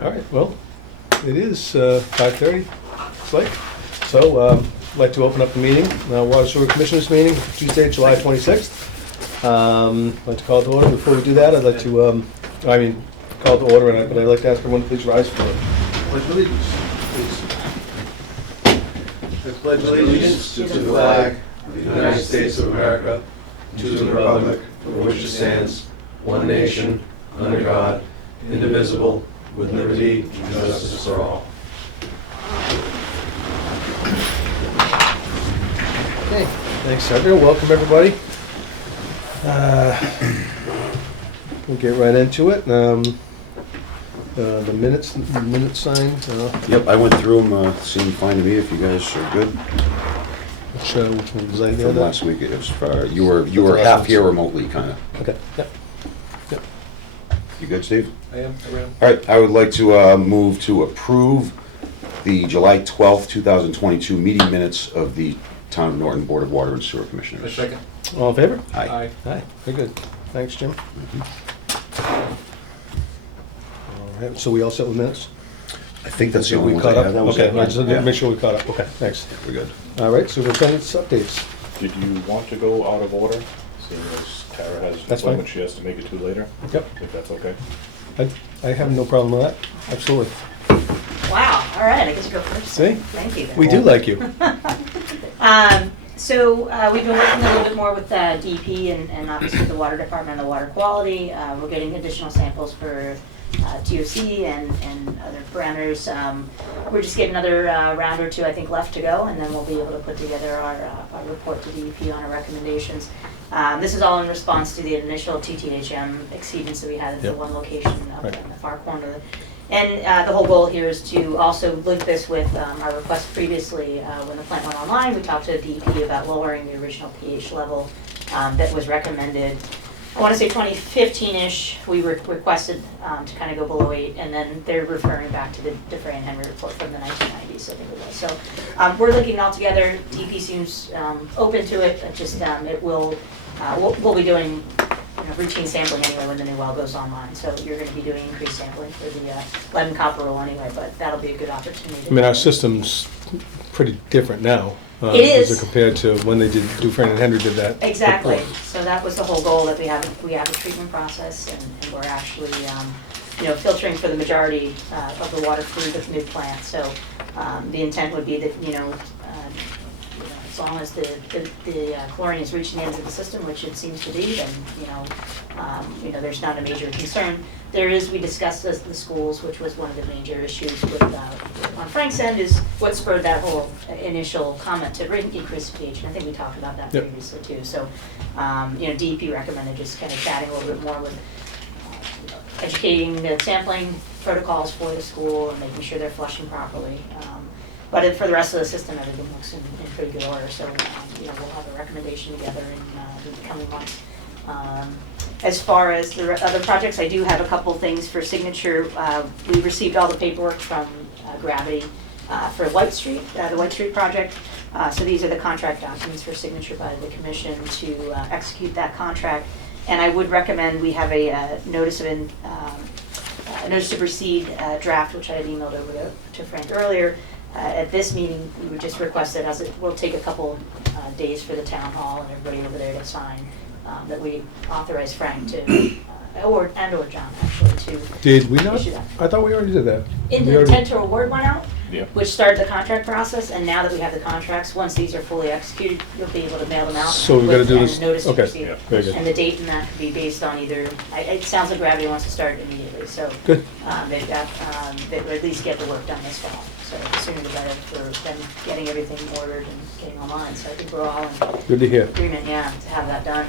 All right, well, it is 5:30, it's late. So I'd like to open up the meeting, Water Sewer Commissioners meeting, Tuesday, July 26th. I'd like to call to order. Before we do that, I'd like to, call to order, but I'd like to ask everyone to please rise for the pledge of allegiance, please. I pledge allegiance to the flag of the United States of America, to the republic for which it stands, one nation, under God, indivisible, with liberty and justice for all. Okay, thanks, Sandra. Welcome, everybody. We'll get right into it. The minutes signed. Yep, I went through them, seemed fine to me, if you guys are good. Which one was I there? From last week, it was, you were half here remotely, kind of. Okay, yep. You good, Steve? I am. All right, I would like to move to approve the July 12th, 2022 meeting minutes of the Town of Norton Board of Water and Sewer Commissioners. A second. All in favor? Aye. Aye, very good. Thanks, Jim. All right, so we all set with minutes? I think that's the only We ones caught I up? have. That was Okay, it. I just need to Yeah. make sure we caught up. Okay, thanks. We're good. All right, superintendent's updates. Did you want to go out of order, seeing as Tara has an That's fine. appointment she has to make it to later? Yep, If that's okay. I have no problem with that, absolutely. Wow, all right, I get to go first. See? Thank you. We do like you. So we've been working a little bit more with DEP and obviously the water department and the water quality. We're getting additional samples for TOC and other parameters. We're just getting another round or two, I think, left to go, and then we'll be able to put together our report to DEP on our recommendations. This is all in response to the initial TTHM exceedance that we had at the Yep. one location up Right. in the far corner. And the whole goal here is to also link this with our request previously when the plant went online. We talked to DEP about lowering the original pH level that was recommended. I want to say 2015-ish, we requested to kind of go below 8, and then they're referring back to the DeFray and Henry report from the 1990s, I think it was. So we're linking it all together. DEP seems open to it. It just it will we'll be doing routine sampling anyway when the new well goes online. So you're going to be doing increased sampling for the lead and copper rule anyway, but that'll be a good opportunity. I mean, our system's pretty different now. It is. As compared to when they did, Dufresne and Henry did that. Exactly. before. So that was the whole goal, that we have a treatment process, and we're actually filtering for the majority of the water through the new plant. So the intent would be that as long as the chlorine is reaching the ends of the system, which it seems to be, then there's not a major concern. We discussed the schools, which was one of the major issues with on Frank's end, is what spurred that whole initial comment to increase pH, and I think we talked about that Yep. previously too. So DEP recommended just kind of chatting a little bit more with educating the sampling protocols for the school and making sure they're flushing properly. But for the rest of the system, everything looks in pretty good order. So we'll have a recommendation together in the coming months. As far as the other projects, I do have a couple things for signature. We received all the paperwork from Gravity for White Street, the White Street project. So these are the contract documents for signature by the commission to execute that contract. And I would recommend we have a notice to proceed draft, which I had emailed over to Frank earlier. At this meeting, we would just request that, as it will take a couple days for the town hall and everybody over there to sign, that we authorize Frank to, or John actually, to Did we not? issue that. I thought we already did that. In We the already- intent to award went out, Yeah. which started the contract process, and now that we have the contracts, once these are fully executed, you'll be able to mail them out. So we're gonna with- do and this- notice to okay. proceed. Yeah. Very good. And the date in that could be based on either, it sounds like Gravity wants to start immediately, so. Good. They've got, they would at least get the work done this fall, so the sooner the better for them getting everything ordered and getting online, so I think we're all in Good to hear. agreement, yeah, to have that done.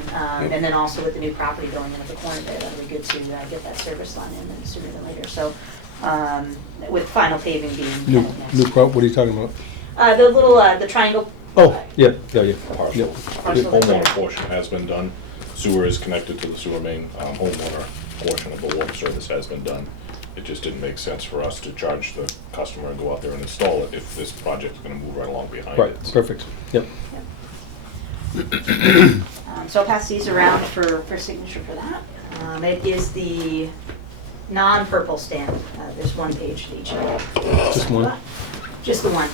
And then also with the new property going in at the corner there, that'll be good to get that service line in and sooner than later, so, with final paving being kind of next. What are you talking about? The little, the triangle. Oh, yeah. Partial. Yep. The Parcel that's there. homeowner portion has been done. Sewer is connected to the sewer main. Homeowner portion of the water service has been done. It just didn't make sense for us to charge the customer and go out there and install it if this project's gonna move right along behind it. Right, perfect. Yep. So I'll pass these around for signature for that. It is the non-purple stamp. There's one page to each. Just one? Just the one.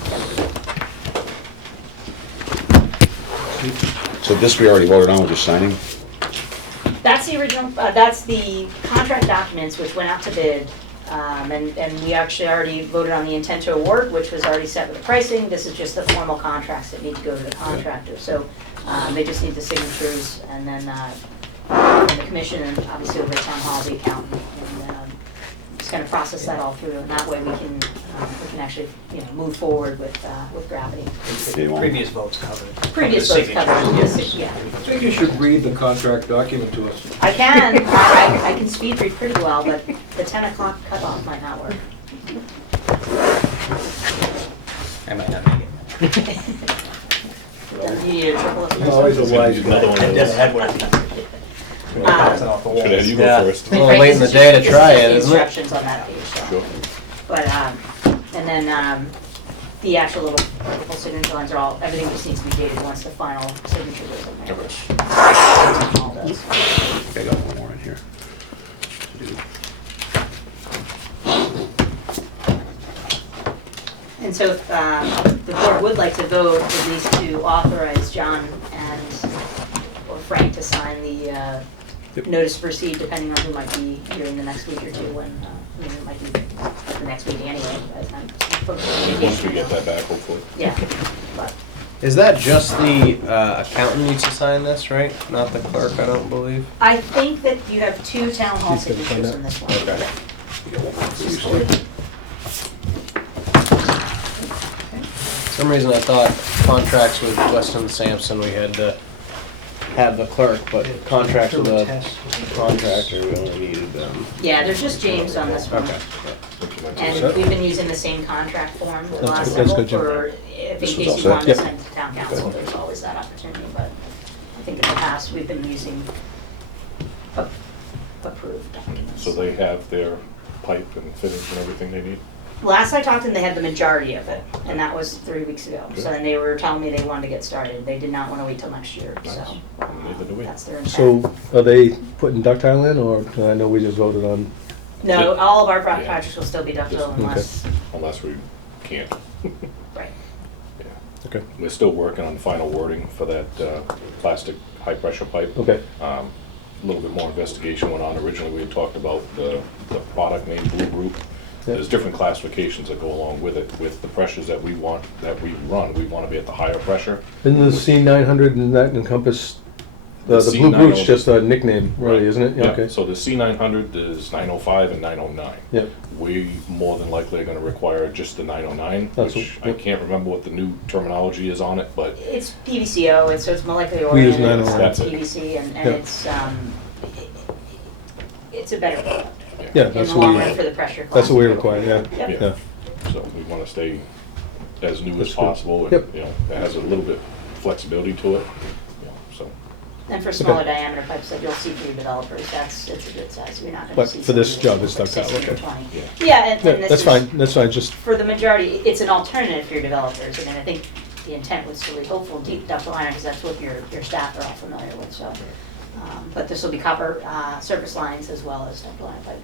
So this we already voted on, we're just signing? That's the original, that's the contract documents which went out to bid. And we actually already voted on the intent to award, which was already set with the pricing. This is just the formal contracts that need to go to the contractor. So they just need the signatures and then the commission and obviously over town hall, the accountant. And just kind of process that all through, and that way we can actually, move forward with gravity. Previous votes covered. Previous The votes signature. covered, yes, yeah. I think you should read the contract document to us. I can, I can speed read pretty well, but the 10 o'clock cutoff might not work. I might not make it. You need a triple He's always a wise Another one guy. of Just those. had one of these. Bouncing off the Should have walls. you go Yeah. first. Well, late in the day to try it, This is isn't just the it? instructions on that page, so. Sure. But, and then, the actual little signature lines are all, everything just needs to be dated once the final signature goes in there, Okay. which all does. I got one more in here. And so if the board would like to vote, at least to authorize John or Frank to sign the notice to proceed, depending on who might be here in the next week or two, when, it might be the next week anyway, by the time folks are on Once we vacation. get that back, hopefully. Yeah, but, Is that just the accountant needs to sign this, right? Not the clerk, I don't believe. I think that you have two town hall He's gonna find signatures out. in this one. Okay. For some reason I thought contracts with Weston Sampson, we had to have the clerk, but contracts with a contractor, we only needed them. Yeah, there's just James on this one. Okay. And we've been using the same contract form the last That's several good, Jim. for, if in This case was you all wanted to set? send to town council, there's always that opportunity, but I think in the past, we've been using approved documents. So they have their pipe and fittings and everything they need? Last I talked to them, they had the majority of it, and that was 3 weeks ago. So then they were telling me they wanted to get started. They did not want to wait till next year, so Nice. Neither do we. that's their intent. So are they putting ductile in, or I know we just voted on, No, all of our Yeah. projects will still be ductile Okay. unless, Unless we can't. right. Yeah. okay, We're still working on final wording for that plastic high-pressure pipe. okay, A little bit more investigation went on. Originally, we had talked about the product name Blue Group. Yep. There's different classifications that go along with it. With the pressures that we run, we want to be at the higher pressure. Isn't the C900 and that encompass, the The Blue Group's C900 just a nickname, really, Right. isn't it? Yeah, okay, So the C900 is 905 and 909. yep, We more than likely are going to require just the 909, That's which what- I yep. can't remember what the new terminology is on it, but It's PVCO, so it's molecularly We use oriented, 901. That's it. PVC, and Yep. it's a better product. yeah, In that's the what long run we, for the pressure. that's what we class. require, yeah, Yep. yeah. So we want to stay as new That's as good. possible, and, Yep. it has a little bit flexibility to it, so. And for smaller diameter pipes that you'll see for your developers, it's a good size, you're not gonna But see. for this something job, it's like ductile, 16 or okay. 20. Yeah. Yeah, and Yeah, this that's is, fine, just, for the majority, it's an alternative for your developers, and I think the intent was to leave hopeful deep ductile iron, because that's what your staff are all familiar with, so. But this will be copper, surface lines as well as ductile iron pipe.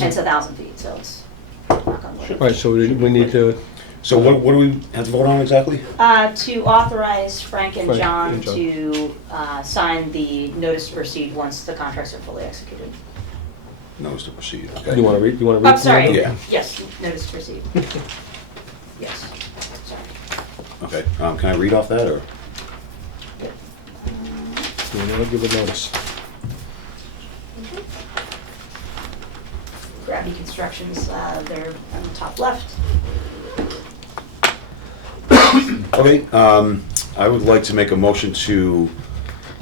And it's 1,000 feet, so it's knock on wood. right, so we need to, So what do we have to vote on exactly? To authorize Frank and Frank John and John. to sign the notice to proceed once the contracts are fully executed. Notice to proceed, okay. you wanna read, I'm from sorry, that? Yeah. yes, notice to proceed. Yes, sorry. Okay, can I read off that, or? You wanna give a notice. Gravity Constructions, they're on the top left. Okay, I would like to make a motion to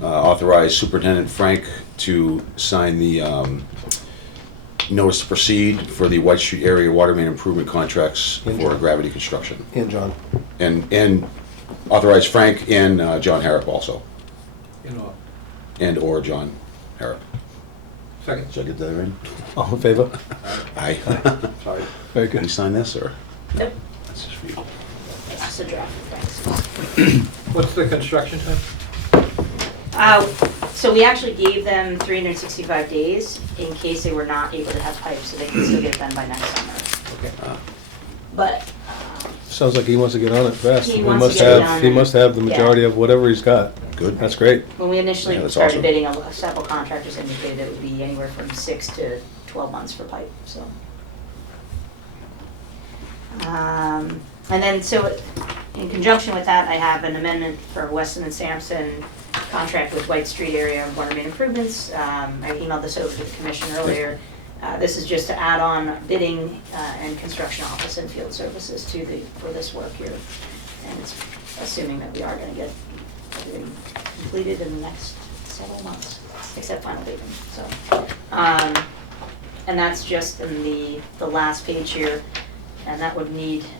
authorize Superintendent Frank to sign the notice to proceed for the White Street area water main improvement contracts And for John. gravity construction. And John. And authorize Frank and John Harrop also, You know, and/or John Harrop. second, Did I get that right? All in favor? Aye. sorry. Very Can you good. sign this, or? Nope, That's just for you. that's just a draft, thanks. What's the construction time? So we actually gave them 365 days in case they were not able to have pipes, so they can still get it done by next summer. Okay. But, Sounds like he wants to get on it fast. He We wants to must get it have- done He and- must have the majority of whatever he's got. Good. That's great. when we initially Yeah, that's started awesome. bidding, several contractors indicated it would be anywhere from 6 to 12 months for pipe, so. And then, so in conjunction with that, I have an amendment for Weston and Sampson contract with White Street area water main improvements. I emailed this over to the commission earlier. This is just to add on bidding and construction office and field services for this work here. And it's assuming that we are gonna get everything completed in the next several months, except final paving, so. And that's just in the last page here, and that would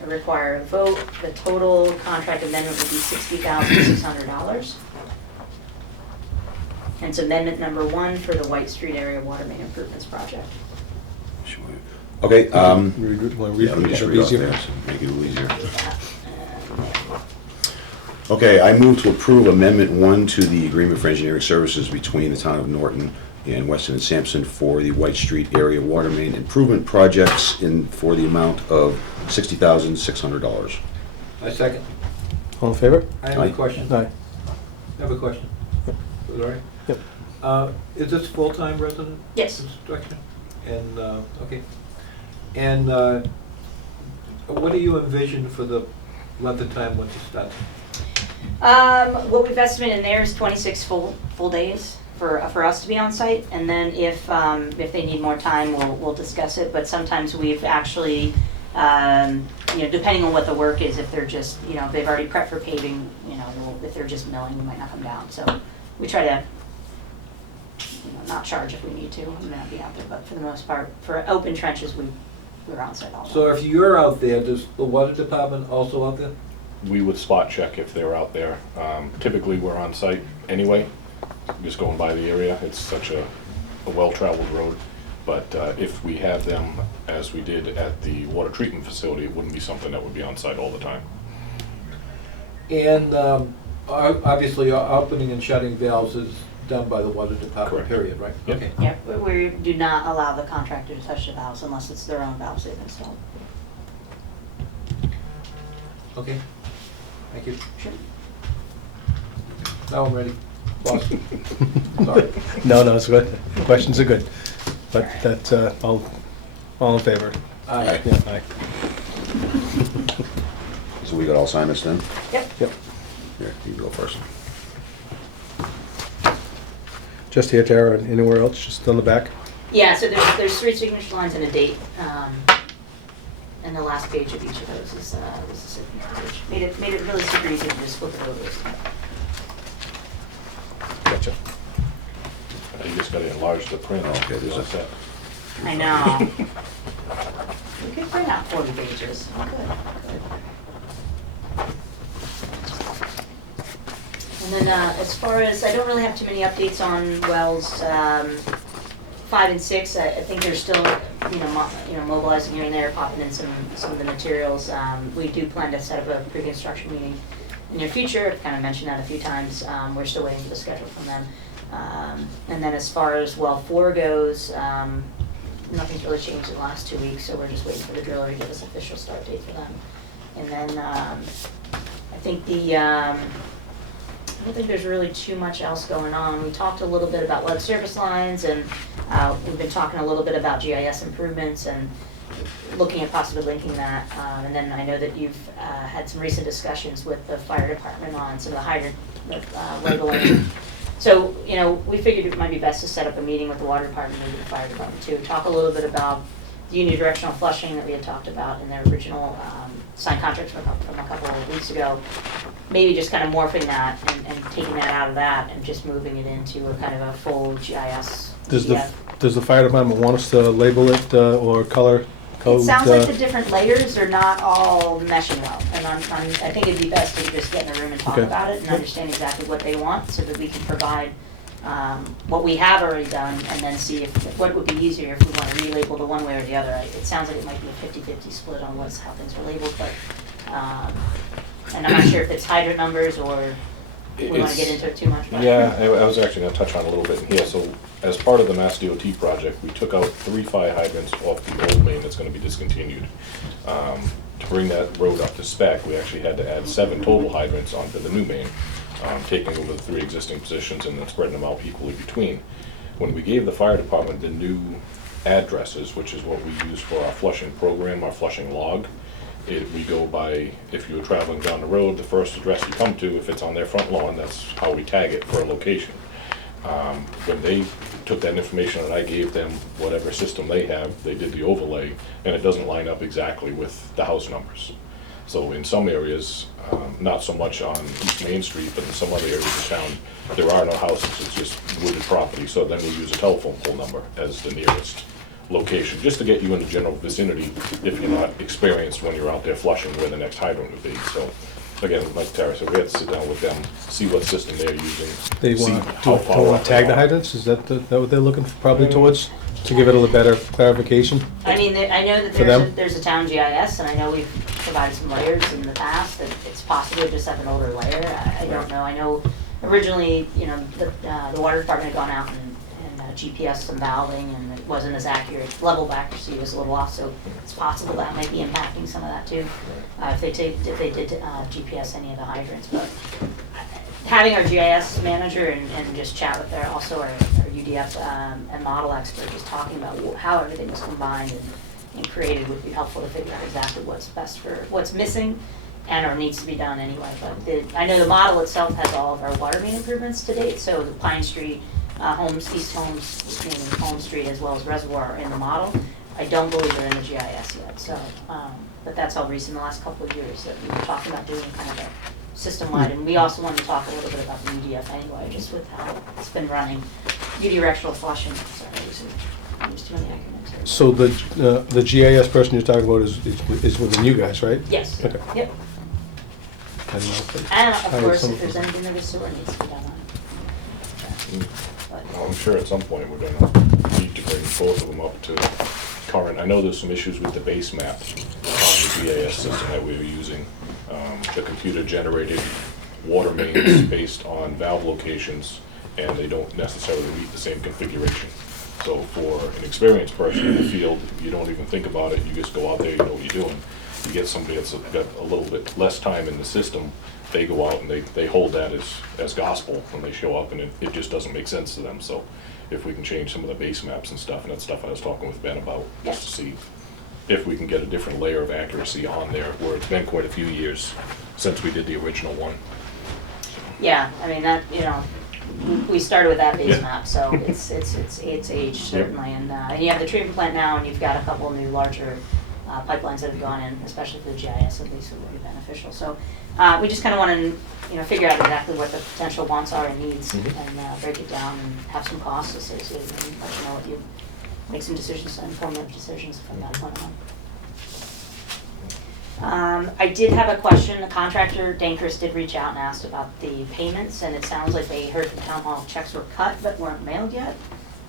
require a vote. The total contract amendment would be $60,600. And it's amendment number 1 for the White Street area water main improvements project. Sure. Okay, Want to read yeah, let me just it? read off Easier? there, so make it a little easier. And Okay, I move to approve Amendment 1 to the agreement for engineering services between the town of Norton and Weston and Sampson for the White Street area water main improvement projects for the amount of $60,600. I second. All in favor? I have a Aye. question. Aye. I have a question. Is that all right? Yep. Is this full-time resident Yes. construction? And, okay. And what do you envision for the length of time once it starts? What we've estimated in there is 26 full days for us to be on site, and then if they need more time, we'll discuss it. But sometimes we've actually, depending on what the work is, if they're just, if they've already prepped for paving, if they're just milling, we might not come down. So we try to, not charge if we need to. We may not be out there, but for the most part, for open trenches, we're on site all the time. So if you're out there, does the water department also out there? We would spot check if they're out there. Typically, we're on site anyway, just going by the area. It's such a well-traveled road. But if we have them, as we did at the water treatment facility, it wouldn't be something that would be on site all the time. And obviously, opening and shutting valves is done by the water department, Correct. period, right? Yep. Okay. Yeah, we do not allow the contractor to touch the valves unless it's their own valves they've installed. Okay. Thank you. Sure. Now I'm ready. Boss. Sorry. No, it's good. Questions are good. But that's, all in favor? Aye. Yeah, aye. So we got all signed this then? Yep. Yep. Here, you go first. Just here, Tara, and anywhere else, just on the back? Yeah, so there's 3 signature lines and a date. And the last page of each of those is the signature page. Made it really super easy to just flip it over. Gotcha. You just gotta enlarge the print. Oh, okay, there's a- That's it. I know. We could print out 40 pages. We could. And then as far as, I don't really have too many updates on wells 5 and 6. I think they're still, mobilizing here and there, popping in some of the materials. We do plan to set up a pre-construction meeting in the near future. I've kind of mentioned that a few times. We're still waiting for the schedule from them. And then as far as well 4 goes, nothing's really changed in the last 2 weeks, so we're just waiting for the driller to give us official start date for them. And then I think I don't think there's really too much else going on. We talked a little bit about lead service lines, and we've been talking a little bit about GIS improvements and looking at possibly linking that. And then I know that you've had some recent discussions with the fire department on some of the hydrant labeling. So, we figured it might be best to set up a meeting with the water department and the fire department too. Talk a little bit about the unidirectional flushing that we had talked about in their original signed contracts from a couple of weeks ago. Maybe just kind of morphing that and taking that out of that and just moving it into a kind of a full GIS. Does PDF. the fire department want us to label it or color code? It sounds like the different layers are not all meshing well, and I think it'd be best to just get in a room and talk Okay. about it and understand exactly what they want, so that we can provide what we have already done, and then see what would be easier if we want to relabel the one way or the other. It sounds like it might be a 50-50 split on how things are labeled, but and I'm not sure if it's hydrant numbers or we wanna get into it too much, but. Yeah, I was actually gonna touch on it a little bit in here. So as part of the Mass DOT project, we took out 3 fire hydrants off the old main that's gonna be discontinued. To bring that road up to spec, we actually had to add 7 total hydrants onto the new main, taking over the 3 existing positions and then spreading them out equally between. When we gave the fire department the new addresses, which is what we use for our flushing program, our flushing log, we go by, if you're traveling down the road, the first address you come to, if it's on their front lawn, that's how we tag it for a location. When they took that information and I gave them whatever system they have, they did the overlay, and it doesn't line up exactly with the house numbers. So in some areas, not so much on East Main Street, but in some other areas of town, there are no houses, it's just wooded property, so then we use a telephone pole number as the nearest location, just to get you in the general vicinity if you're not experienced when you're out there flushing where the next hydrant would be. So again, like Tara said, we had to sit down with them, see what system they're using. They see want how to far up they tag the are. hydrants? Is that what they're looking probably towards? To give it a little better clarification? I mean, I know that For them? there's a town GIS, and I know we've provided some layers in the past, that it's possible to just have an older layer. I don't know. I know originally, you know, the water department had gone out and GPS some valving, and it wasn't as accurate. Level of accuracy was a little off, so it's possible that might be impacting some of that too, if they did GPS any of the hydrants. But having our GIS manager and just chat with our UDF and model expert, just talking about how everything was combined and created would be helpful to figure out exactly what's best for what's missing and or needs to be done anyway. But I know the model itself has all of our water main improvements to date, so the Pine Street, East Holmes, meaning Holmes Street, as well as Reservoir are in the model. I don't believe they're in the GIS yet, so, but that's all recent, the last couple of years that we were talking about doing kind of a system-wide, and we also wanted to talk a little bit about the UDF anyway, just with how it's been running, unidirectional flushing, sorry, I used too many acronyms here. So the GIS person you're talking about is within you guys, right? Yes, Okay. yep, I don't know if they and of hired course, some- if there's anything that is sewer needs to be done on it. Well, I'm sure at some point we're gonna need to bring both of them up to current. I know there's some issues with the base map on the GIS system that we were using. The computer generated water mains based on valve locations, and they don't necessarily meet the same configuration. So for an experienced person in the field, you don't even think about it, you just go out there, you know what you're doing. You get somebody that's got a little bit less time in the system, they go out and they hold that as gospel when they show up, and it just doesn't make sense to them. So if we can change some of the base maps and stuff, and that's stuff I was talking with Ben about, just to see if we can get a different layer of accuracy on there, where it's been quite a few years since we did the original one. Yeah, I mean, that, you know, we started with that base Yeah. map, so it's aged certainly, and you have the treatment plant now, and you've got a couple new larger pipelines that have gone in, especially for the GIS, at least, would be beneficial. So we just kind of want to, you know, figure out exactly what the potential wants are and needs, and break it down and have some costs associated, and let you know what you make some decisions, informative decisions from that point on. I did have a question. The contractor, Dankers, did reach out and asked about the payments, and it sounds like they heard from town hall checks were cut but weren't mailed yet.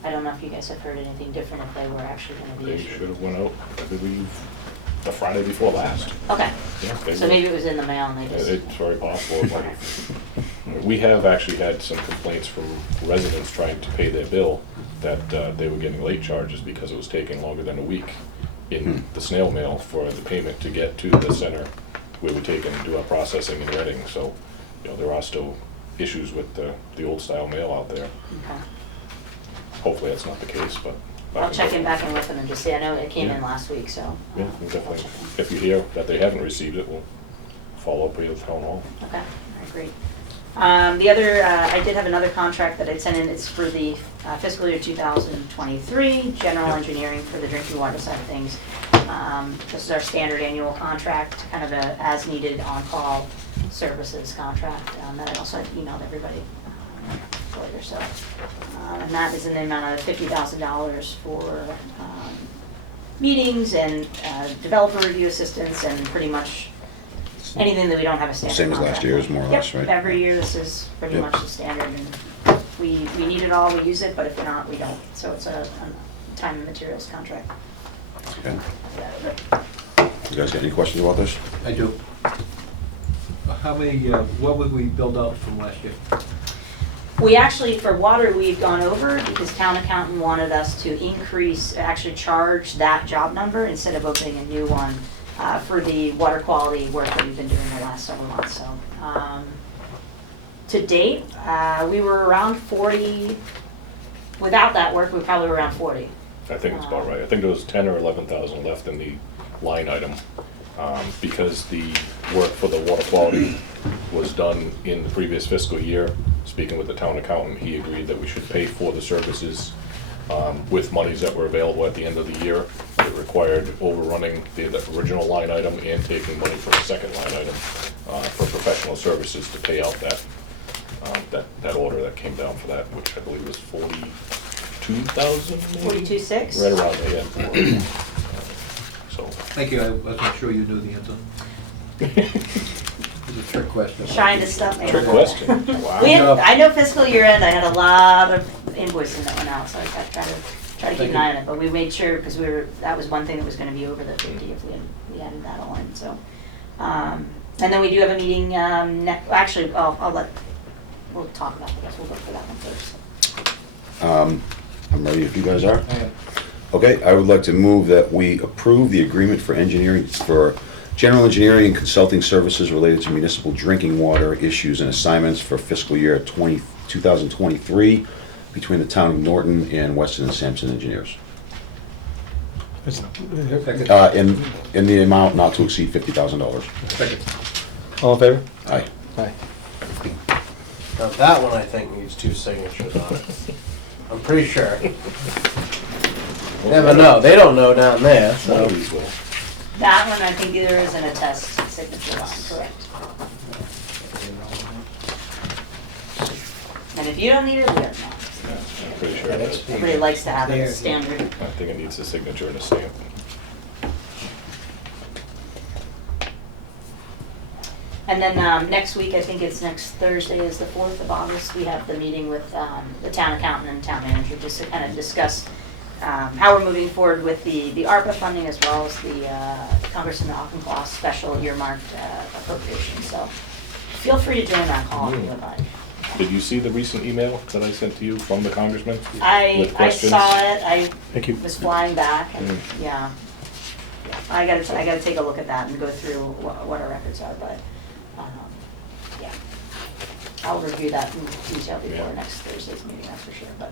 I don't know if you guys have heard anything different, if they were actually going to be They issued. should have went out, I believe, the Friday before last. Okay, Yeah, they so were. maybe it was in the mail and they just. It's very possible. We have actually had some complaints from residents trying to pay their bill that they were getting late charges because it was taking longer than a week in the snail mail for the payment to get to the center where we take and do our processing and Reading. So, you know, there are still issues with the old style mail out there. Okay. Hopefully that's not the case, but. I'll check in back in with them and just see. I know it came in Yeah. last week, so. Yeah, I'll definitely. check in. If you hear that they haven't received it, we'll follow up with town hall. Okay, all right, great. The other, I did have another contract that I'd sent in. It's for the fiscal year 2023, general engineering for the drinking water side of things. This is our standard annual contract, kind of a as-needed on-call services contract that I also had emailed everybody earlier. So, and that is in the amount of $50,000 for meetings and developer review assistance and pretty much anything that we don't have a standard Same as last contract year's, for. more or less, Yep, right? every year this is pretty Yep. much the standard, and we need it all, we use it, but if not, we don't. So it's a time and materials contract. Okay. Yeah, but You guys got any questions about this? I do. How many, what would we build out from last year? We actually, for water, we've gone over because town accountant wanted us to increase, actually charge that job number instead of opening a new one for the water quality work that we've been doing the last several months, so. To date, we were around 40, without that work, we probably were around 40. I think it's about right. I think there was 10 or 11,000 left in the line item, because the work for the water quality was done in the previous fiscal year. Speaking with the town accountant, he agreed that we should pay for the services with monies that were available at the end of the year. It required overrunning the original line item and taking money from the second line item for professional services to pay out that order that came down for that, which I believe was 42,000. 42.6? Right around there, yeah. So. Thank you, I wasn't sure you knew the answer. It was a trick question. Trying to stuff me. Trick question. Wow. I know fiscal year end, I had a lot of invoicing that went out, so I got to try to keep an eye on it. But we made sure, because that was one thing that was going to be over the 50 if we added that all in. So, and then we do have a meeting. Actually, we'll talk about this. We'll go for that one first. I'm ready if you guys are. I am. Okay, I would like to move that we approve the agreement for general engineering and consulting services related to municipal drinking water issues and assignments for fiscal year 2023 between the town of Norton and Weston and Sampson engineers. Second. In the amount not to exceed $50,000. Second. All in favor? Aye. Aye. Now, that one I think needs 2 signatures on it. I'm pretty sure. Never know, they don't know down there, One so. of these will. That one, I think there is an attest signature line, correct? And if you don't need it, we don't know. Yeah, I'm pretty sure it is. Everybody likes to have it as standard. I think it needs a signature and a stamp. And then next week, I think it's next Thursday is the 4th of August, we have the meeting with the town accountant and town manager just to kind of discuss how we're moving forward with the ARPA funding as well as the Congressman Auchincloss special earmarked appropriation. So feel free to join that call if you would like. Did you see the recent email that I sent to you from the congressman? I questions? saw it, I Thank you. was flying back and, yeah. I gotta take a look at that and go through what our records are, but, yeah. I'll review that in detail before Yeah. next Thursday's meeting, that's for sure, but.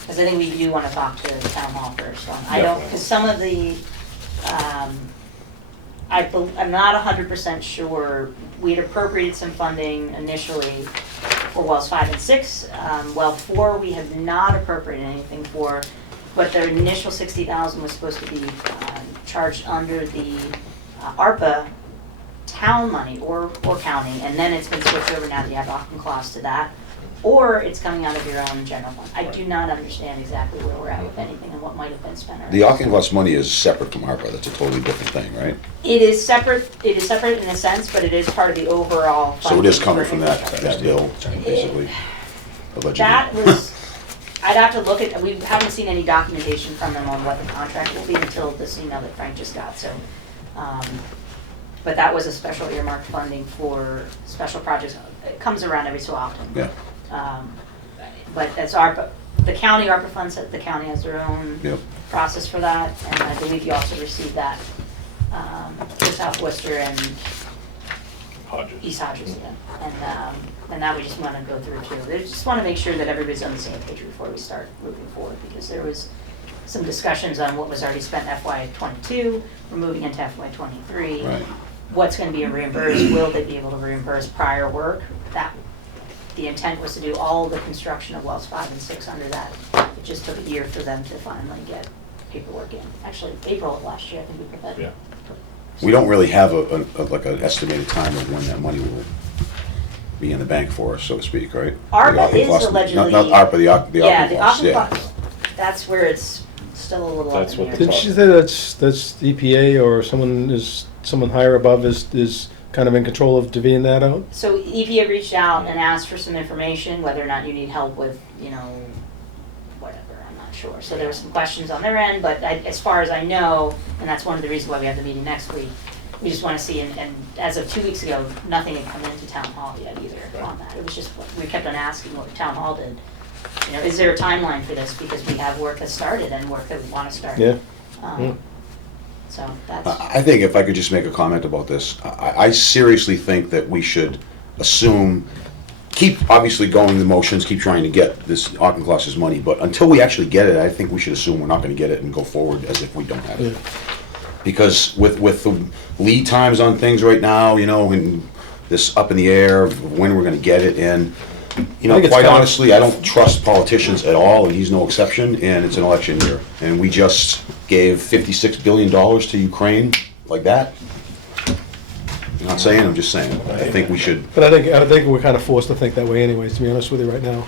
Because I think we do want to talk to the town hall first. I don't, because some of the, I'm not 100% sure. We had appropriated some funding initially for wells 5 and 6. Well 4, we have not appropriated anything for, but the initial 60,000 was supposed to be charged under the ARPA town money or county, and then it's been switched over now that you have Auchincloss to that. Or it's coming out of your own general fund. I do not understand exactly where we're at with anything and what might have been spent already. The Auchincloss money is separate from ARPA. That's a totally different thing, right? It is separate in a sense, but it is part of the overall So it is funding coming for from that infrastructure. bill, basically. Allegedly. That was, I'd have to look at, we haven't seen any documentation from them on what the contract will be until this email that Frank just got, so. But that was a special earmarked funding for special projects. It comes around every so often. Yeah. But that's ARPA, the county ARPA funds, the county has their own Yep. process for that, and I believe you also received that for South Worcester and Hodges. East Hodges, yeah. And that we just want to go through too. They just want to make sure that everybody's on the same page before we start moving forward, because there was some discussions on what was already spent FY '22, we're moving into FY '23. Right. What's going to be reimbursed? Will they be able to reimburse prior work? The intent was to do all the construction of wells 5 and 6 under that. It just took a year for them to finally get paperwork in. Actually, April of last year, I think we put that. Yeah. We don't really have like an estimated time of when that money will be in the bank for us, so to speak, right? ARPA The is Auchincloss- allegedly. Not ARPA, the Yeah, the Auchincloss, yeah. Auchincloss, that's where it's still a little up That's in what the the air. Didn't she say that's EPA or someone higher above is kind of in control of divvying that out? So EPA reached out and asked for some information, whether or not you need help with, whatever, I'm not sure. So there were some questions on their end, but as far as I know, and that's one of the reasons why we have the meeting next week, we just wanna see, and as of 2 weeks ago, nothing had come into town hall yet either on that. It was just, we kept on asking what town hall did. You know, is there a timeline for this? Because we have work that's started and work that we wanna start. Yeah. So that's, I think if I could just make a comment about this, I seriously think that we should assume, keep obviously going the motions, keep trying to get this Auchincloss's money, but until we actually get it, I think we should assume we're not gonna get it and go forward as if we don't have it. Because with the lead times on things right now, you know, and this up in the air of when we're gonna get it, and, you know, I think it's quite kind of- honestly, I don't trust politicians at all, and he's no exception, and it's an election year. And we just gave $56 billion to Ukraine, like that. I'm not saying, I'm just saying, I think we should, But I think we're kind of forced to think that way anyways, to be honest with you right now.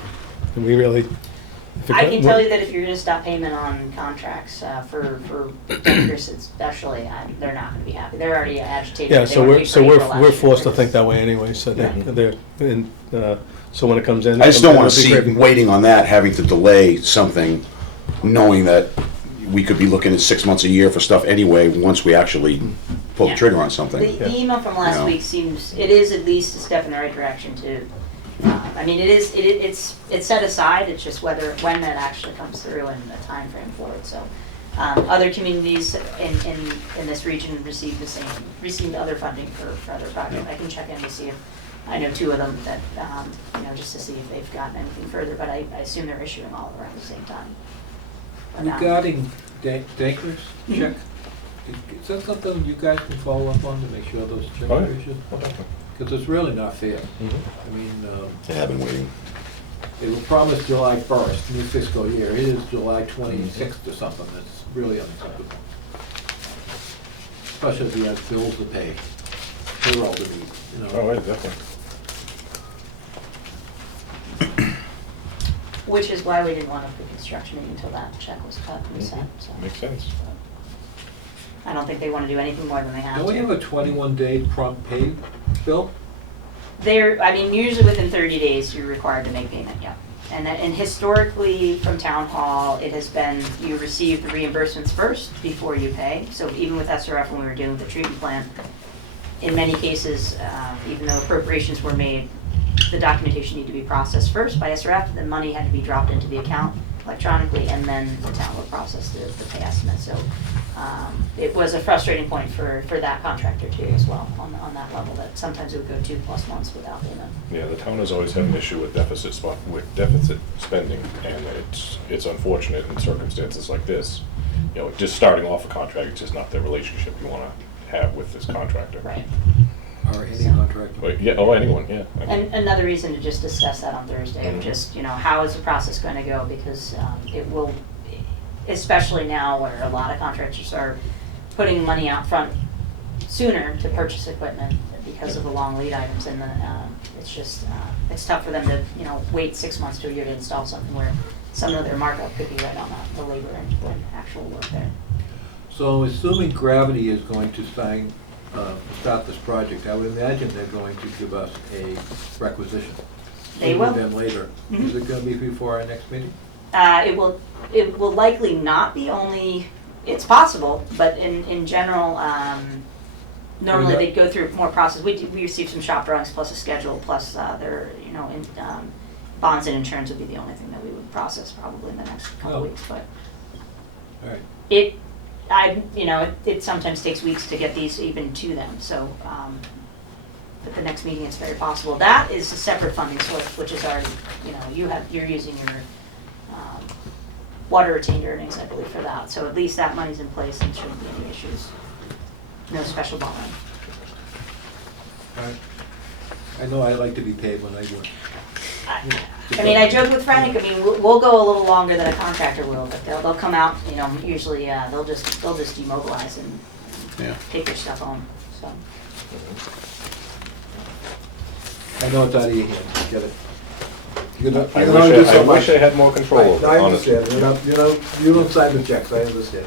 And we really. if it I got- can tell you that if you're gonna stop payment on contracts, for bankers especially, they're not gonna be happy. They're already agitated. Yeah, They so wanna we're, pay so for we're, April last we're year. forced to think that way anyway, so they're, and, so when it comes in. I just don't wanna it'll be see, great. waiting on that, having to delay something, knowing that we could be looking at 6 months a year for stuff anyway, once we actually pull the Yeah. trigger on something. The email from last Yeah. week seems, it is at least a step in the right direction to, I mean, it's set aside, it's just when that actually comes through and a time frame for it, so. Other communities in this region received other funding for other projects. I can check in to see if, I know 2 of them that, you know, just to see if they've gotten anything further, but I assume they're issuing all around the same time. But, Regarding Dankler's Mhm. check, is that something you guys can follow up on to make sure those checks Oh, are yeah. issued? Because it's really not fair. Mm-hmm. I mean, Yeah, I've been waiting. it was promised July 1st, new fiscal year. It is July 26th or something. It's really unacceptable. Especially if you have bills to pay, payroll to meet, you know. Oh, right, definitely. Which is why we didn't want to put construction in until that check was cut and sent, so. Makes sense. I don't think they want to do anything more than they have Don't we have to. a 21-day prompt pay bill? I mean, usually within 30 days, you're required to make payment, yeah. And historically, from town hall, it has been, you receive the reimbursements first before you pay. So even with SRF, when we were dealing with the treatment plant, in many cases, even though appropriations were made, the documentation needed to be processed first by SRF, the money had to be dropped into the account electronically, and then the town would process the pay estimate. So it was a frustrating point for that contractor too as well, on that level, that sometimes it would go 2+ months without payment. Yeah, the town has always had an issue with deficit spending, and it's unfortunate in circumstances like this. You know, just starting off a contract, it's just not the relationship you wanna have with this contractor. Right. Or any contractor? But, yeah, oh, anyone, yeah. I mean, And another reason to just discuss that on Thursday, of Mhm. just, you know, how is the process going to go? Because it will, especially now where a lot of contractors are putting money out front sooner to purchase equipment because of the long lead items, and it's just, it's tough for them to, you know, wait 6 months to a year to install something where some of their markup could be right on the labor and actual work there. So assuming Gravity is going to start this project, I would imagine they're going to give us a requisition. They will. Sooner than later. Mhm. Is it gonna be before our next meeting? It will likely not be, only, it's possible, but in general, normally got- they'd go through more process. We receive some shop drawings plus a schedule, plus their, you know, bonds and insurance would be the only thing that we would process probably in the next couple Oh. weeks, but All right. it sometimes takes weeks to get these even to them, so, at the next meeting, it's very possible. That is a separate funding source, which is already, you know, you're using your, water retained earnings, I believe, for that, so at least that money's in place and shouldn't be any issues. No special bond. All right. I know I like to be paid when I work. I mean, I joke with Frank, I mean, we'll go a little longer than a contractor will, but they'll come out, you know, usually, they'll just demobilize and Yeah. take their stuff home, so. I know it's out of your hands, get it. I wish I had more control over it, I honestly. understand, you don't sign the checks, I understand.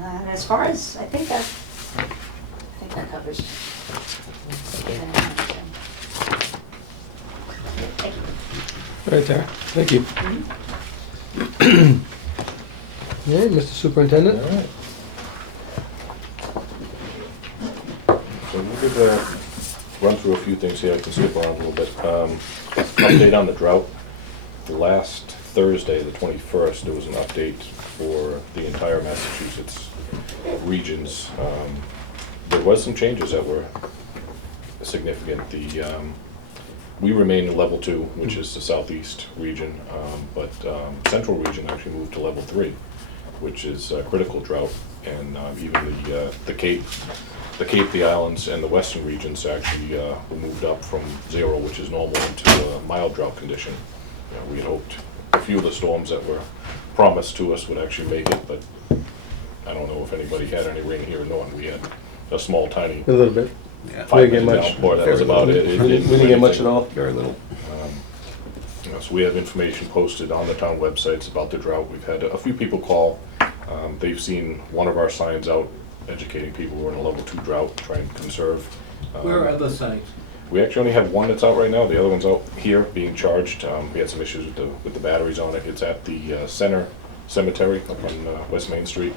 And as far as, I think that covers. Thank you. All right, Tara, thank you. All right, Mr. Superintendent? All right. could run through a few things here. I can skip around a little bit. Update on the drought. Last Thursday, the 21st, there was an update for the entire Massachusetts regions. There was some changes that were significant. We remain in level 2, which is the southeast region, but central region actually moved to level 3, which is critical drought, and even the Cape, the islands, and the western regions actually were moved up from 0, which is normal, into a mild drought condition. You know, we had hoped a few of the storms that were promised to us would actually make it, but I don't know if anybody had any rain here in Norton. We had a small, tiny A little bit. Yeah. 5-minute much. downpour. That was about it. We didn't get much at all. Very little. You know, so we have information posted on the town websites about the drought. We've had a few people call. They've seen one of our signs out educating people who are in a level 2 drought, trying to conserve. Where are the signs? We actually only have one that's out right now. The other one's out here being charged. We had some issues with the batteries on it. It's at the center cemetery up on West Main Street.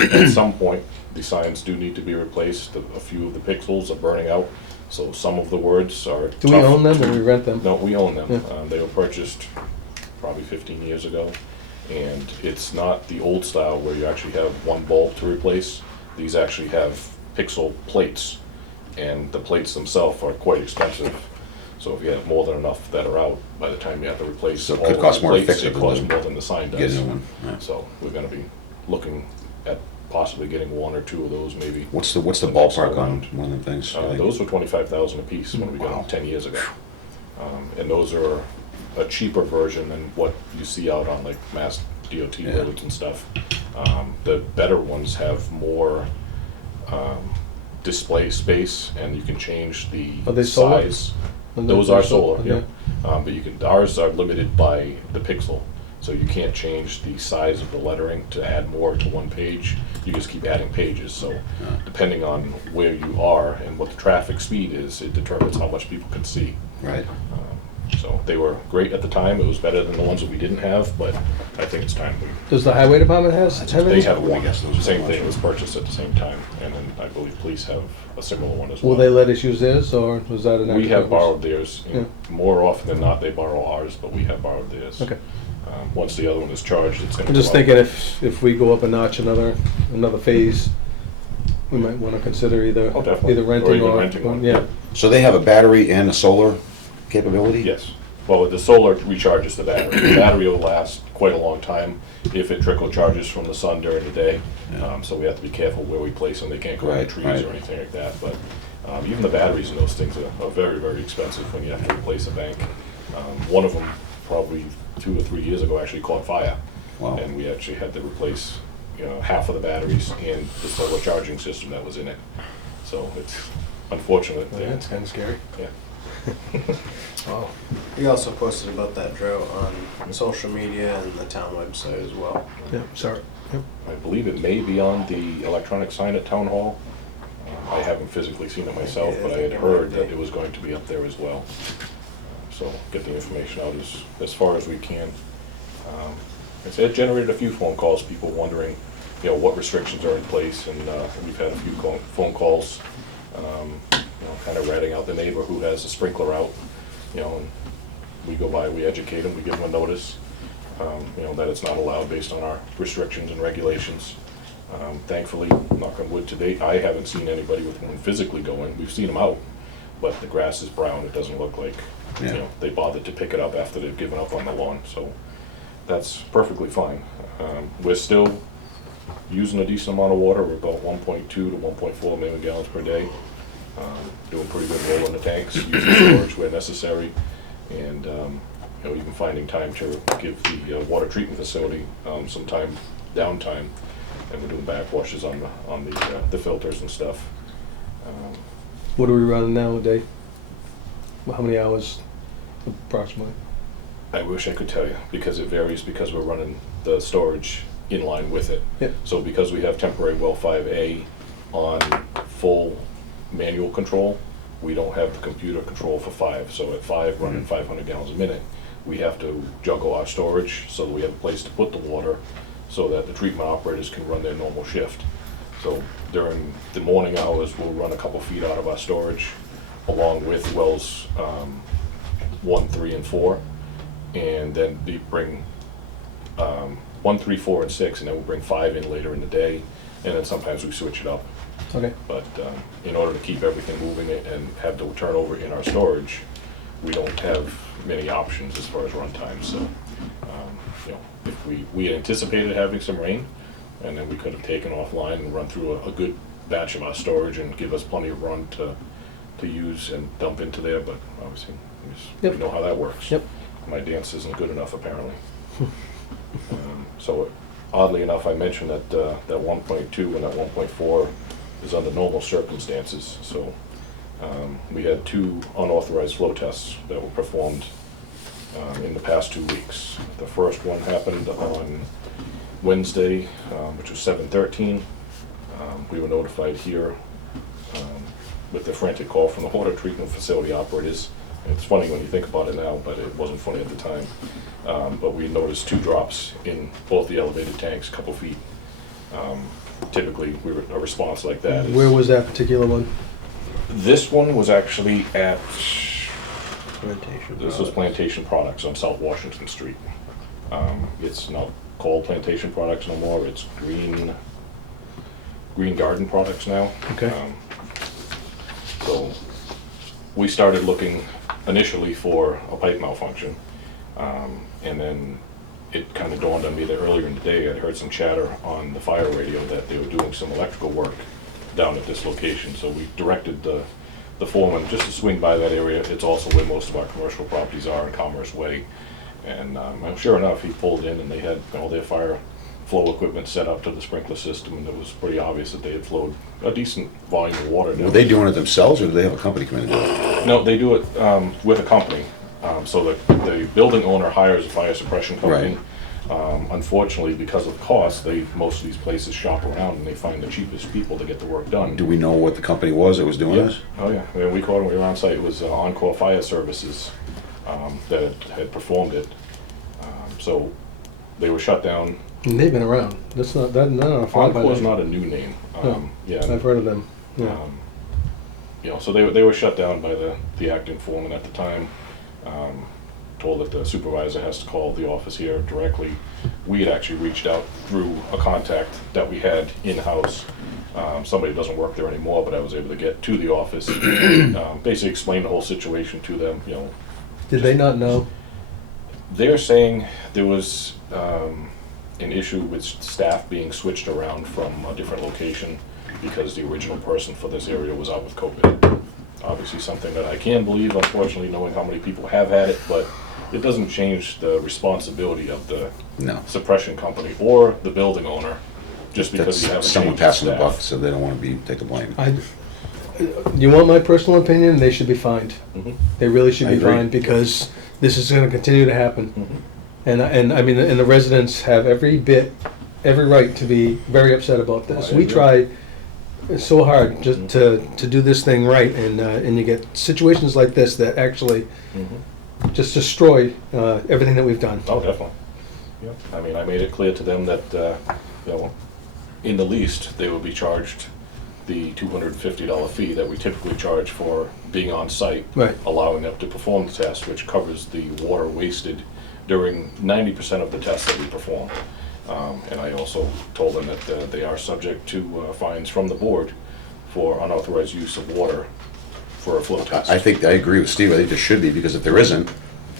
At some point, the signs do need to be replaced. A few of the pixels are burning out, so some of the words are Do we tough own them to- or we rent them? No, we own them. Yeah. They were purchased probably 15 years ago, and it's not the old style where you actually have one bulb to replace. These actually have pixel plates, and the plates themselves are quite expensive. So if you have more than enough that are out, by the time you have to replace So it all could of cost the more to plates, fix it it than costs to more than the sign Get does. a new one. Yeah. So we're gonna be looking at possibly getting 1 or 2 of those maybe. What's the next ballpark go on around. one of them things? you think? Those were 25,000 apiece when we got Wow. them 10 years ago. And those are a cheaper version than what you see out on like Mass DOT Yeah. roads and stuff. The better ones have more display space, and you can change the Are they solar? size. And Those they're are solar, okay. yeah. But ours are limited by the pixel, so you can't change the size of the lettering to add more to one page. You just keep adding pages, so depending on where you are and what the traffic speed is, it determines how much people can see. Right. So they were great at the time. It was better than the ones that we didn't have, but I think it's time Does the highway department have they any? have one. I guess those are Same much. thing was purchased at the same time, and then I believe police have a similar one as well. Will they let us use theirs, or was that an? We have active borrowed theirs. Yeah. More often than not, they borrow ours, but we have borrowed theirs. Okay. Once the other one is charged, it's gonna I'm just go out. thinking if we go up a notch, another phase, we might want to consider Oh, definitely. either renting Or even or, renting one. yeah. So they have a battery and a solar capability? Yes. Well, the solar recharges the battery. The battery will last quite a long time if it trickle charges from the sun during the day. Yeah. So we have to be careful where we place them. They can't go in Right, trees right. or anything like that. But even the batteries in those things are very, very expensive when you have to replace a bank. One of them, probably 2 or 3 years ago, actually caught fire. Wow. And we actually had to replace, half of the batteries and the solar charging system that was in it. So it's unfortunate. Yeah, it's kind of scary. Yeah. Oh. We also posted about that drought on social media and the town website as well. Yeah, sorry. Yep. I believe it may be on the electronic sign at Town Hall. I haven't physically seen it myself, Yeah, I but I think had it heard might be. that it was going to be up there as well. So get the information out as far as we can. It generated a few phone calls, people wondering, what restrictions are in place, and we've had a few phone calls, kind of ratting out the neighbor who has a sprinkler out, and we go by, we educate them, we give them a notice, that it's not allowed based on our restrictions and regulations. Thankfully, knock on wood to date, I haven't seen anybody with one physically going. We've seen them out, but the grass is brown. It doesn't look like, Yeah. they bothered to pick it up after they've given up on the lawn. So that's perfectly fine. We're still using a decent amount of water. We're about 1.2 to 1.4 million gallons per day. Doing pretty good roll in the tanks, using storage where necessary, and even finding time to give the water treatment facility some downtime, and we're doing backwashes on the filters and stuff. What are we running now a day? How many hours approximately? I wish I could tell you, because it varies, because we're running the storage in line with it. Yeah. So because we have temporary well 5A on full manual control, we don't have the computer control for 5. So at 5, running 500 gallons a minute, we have to juggle our storage so that we have a place to put the water so that the treatment operators can run their normal shift. So during the morning hours, we'll run a couple feet out of our storage along with wells 1, 3, and 4, and then bring 1, 3, 4, and 6, and then we'll bring 5 in later in the day, and then sometimes we switch it up. Okay. But in order to keep everything moving and have the turnover in our storage, we don't have many options as far as runtime. So, you know, if we had anticipated having some rain, and then we could have taken offline and run through a good batch of our storage and give us plenty of run to use and dump into there. But obviously, Yep. we know how that works. Yep. My dance isn't good enough, apparently. So oddly enough, I mentioned that that 1.2 and that 1.4 is under normal circumstances. So we had 2 unauthorized flow tests that were performed in the past 2 weeks. The first one happened on Wednesday, which was 7/13. We were notified here with the frantic call from the water treatment facility operators. It's funny when you think about it now, but it wasn't funny at the time. But we noticed 2 drops in both the elevated tanks, a couple feet. Typically, a response like that is... Where was that particular one? This one was actually at... Plantation. This was Plantation Products on South Washington Street. It's not called Plantation Products no more. It's Green Garden Products now. Okay. So we started looking initially for a pipe malfunction, and then it kind of dawned on me that earlier in the day I'd heard some chatter on the fire radio that they were doing some electrical work down at this location. So we directed the foreman just to swing by that area. It's also where most of our commercial properties are in Commerce Way. And sure enough, he pulled in and they had all their fire flow equipment set up to the sprinkler system, and it was pretty obvious that they had flowed a decent volume of water down. Were they doing it themselves, or do they have a company come in and do it? No, they do it with a company. So the building owner hires a fire suppression company. Unfortunately, because of cost, most of these places shop around and they find the cheapest people to get the work done. Do we know what the company was that was doing this? Oh yeah, I mean, we called them, we were on site. It was Encore Fire Services that had performed it. So they were shut down. And they've been around. That's not a fault by Encore is them. not a new name. No. Yeah. I've heard of them. Yeah. You know, so they were shut down by the acting foreman at the time. Told that the supervisor has to call the office here directly. We had actually reached out through a contact that we had in-house. Somebody doesn't work there anymore, but I was able to get to the office, basically explain the whole situation to them. You know, Did they not know? they're saying there was an issue with staff being switched around from a different location because the original person for this area was out with COVID. Obviously something that I can believe, unfortunately, knowing how many people have had it, but it doesn't change the responsibility of the No. suppression company or the building owner just because you have a That's someone change in passing the buck, staff. so they don't want to take the blame. You want my personal opinion? They should be fined. Mhm. They really should I be agree. fined because this is going to continue to happen. Mhm. And I mean, and the residents have every right to be very upset about this. We try so hard just to do this thing right, and you get situations like this that actually Mhm. just destroy everything that we've done. Oh, definitely. Yeah. I mean, I made it clear to them that, you know, in the least, they would be charged the $250 fee that we typically charge for being on site, Right. allowing them to perform the test, which covers the water wasted during 90% of the tests that we perform. And I also told them that they are subject to fines from the board for unauthorized use of water for a flow test. I think, I agree with Steve, I think there should be, because if there isn't,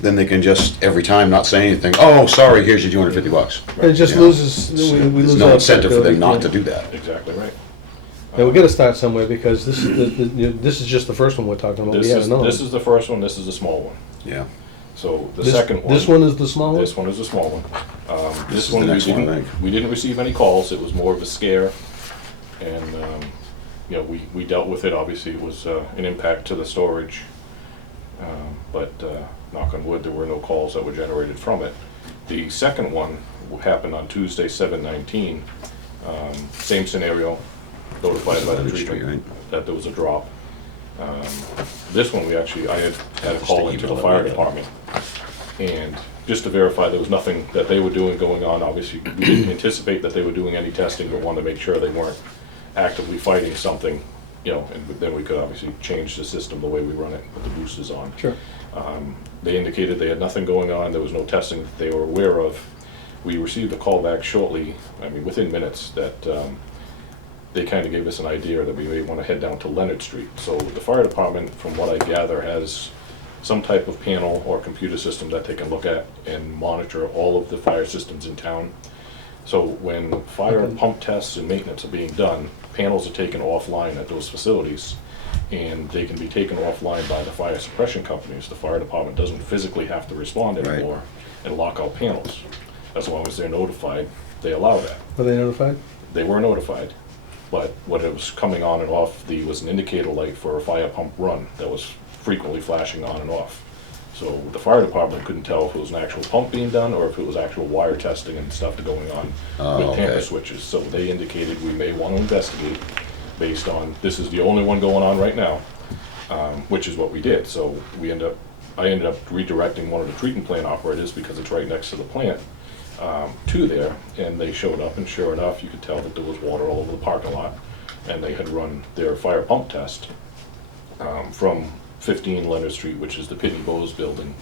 then they can just, every time, not say anything, oh, sorry, here's your $250. And it just You know, loses, we lose There's no our incentive for them not to credibility. do that. Exactly right. And we got to start somewhere because this is this is just the first one we're talking about. We had another This one. is the first one, this is the small one. Yeah. So the This- second one. This one is the small one? This one is the small one. This This is the one, next one, I think. we didn't receive any calls, it was more of a scare. And, you know, we dealt with it, obviously it was an impact to the storage. But knock on wood, there were no calls that were generated from it. The second one happened on Tuesday, 7/19. Same scenario, notified by the Leonard Street, treatment right? that there was a drop. This one, I had a call into the fire department, and just to verify there was nothing that they were doing going on. Obviously, we didn't anticipate that they were doing any testing, but wanted to make sure they weren't actively fighting something, you know, and then we could obviously change the system, the way we run it, and put the boosters on. Sure. They indicated they had nothing going on, there was no testing that they were aware of. We received a call back shortly, I mean, within minutes, that they kind of gave us an idea that we may want to head down to Leonard Street. So the fire department, from what I gather, has some type of panel or computer system that they can look at and monitor all of the fire systems in town. So when fire pump tests and maintenance are being done, panels are taken offline at those facilities, and they can be taken offline by the fire suppression companies. The fire department doesn't physically have to respond Right. anymore and lock out panels. As long as they're notified, they allow that. Were they notified? They were notified, but what it was coming on and off, was an indicator light for a fire pump run that was frequently flashing on and off. So the fire department couldn't tell if it was an actual pump being done or if it was actual wire testing and stuff going on with tamper okay. switches. So they indicated we may want to investigate based on, this is the only one going on right now, which is what we did. So I ended up redirecting one of the treatment plant operators, because it's right next to the plant, to there, and they showed up, and sure enough, you could tell that there was water all over the parking lot, and they had run their fire pump test from 15 Leonard Street, which is the Pitney Bowes building.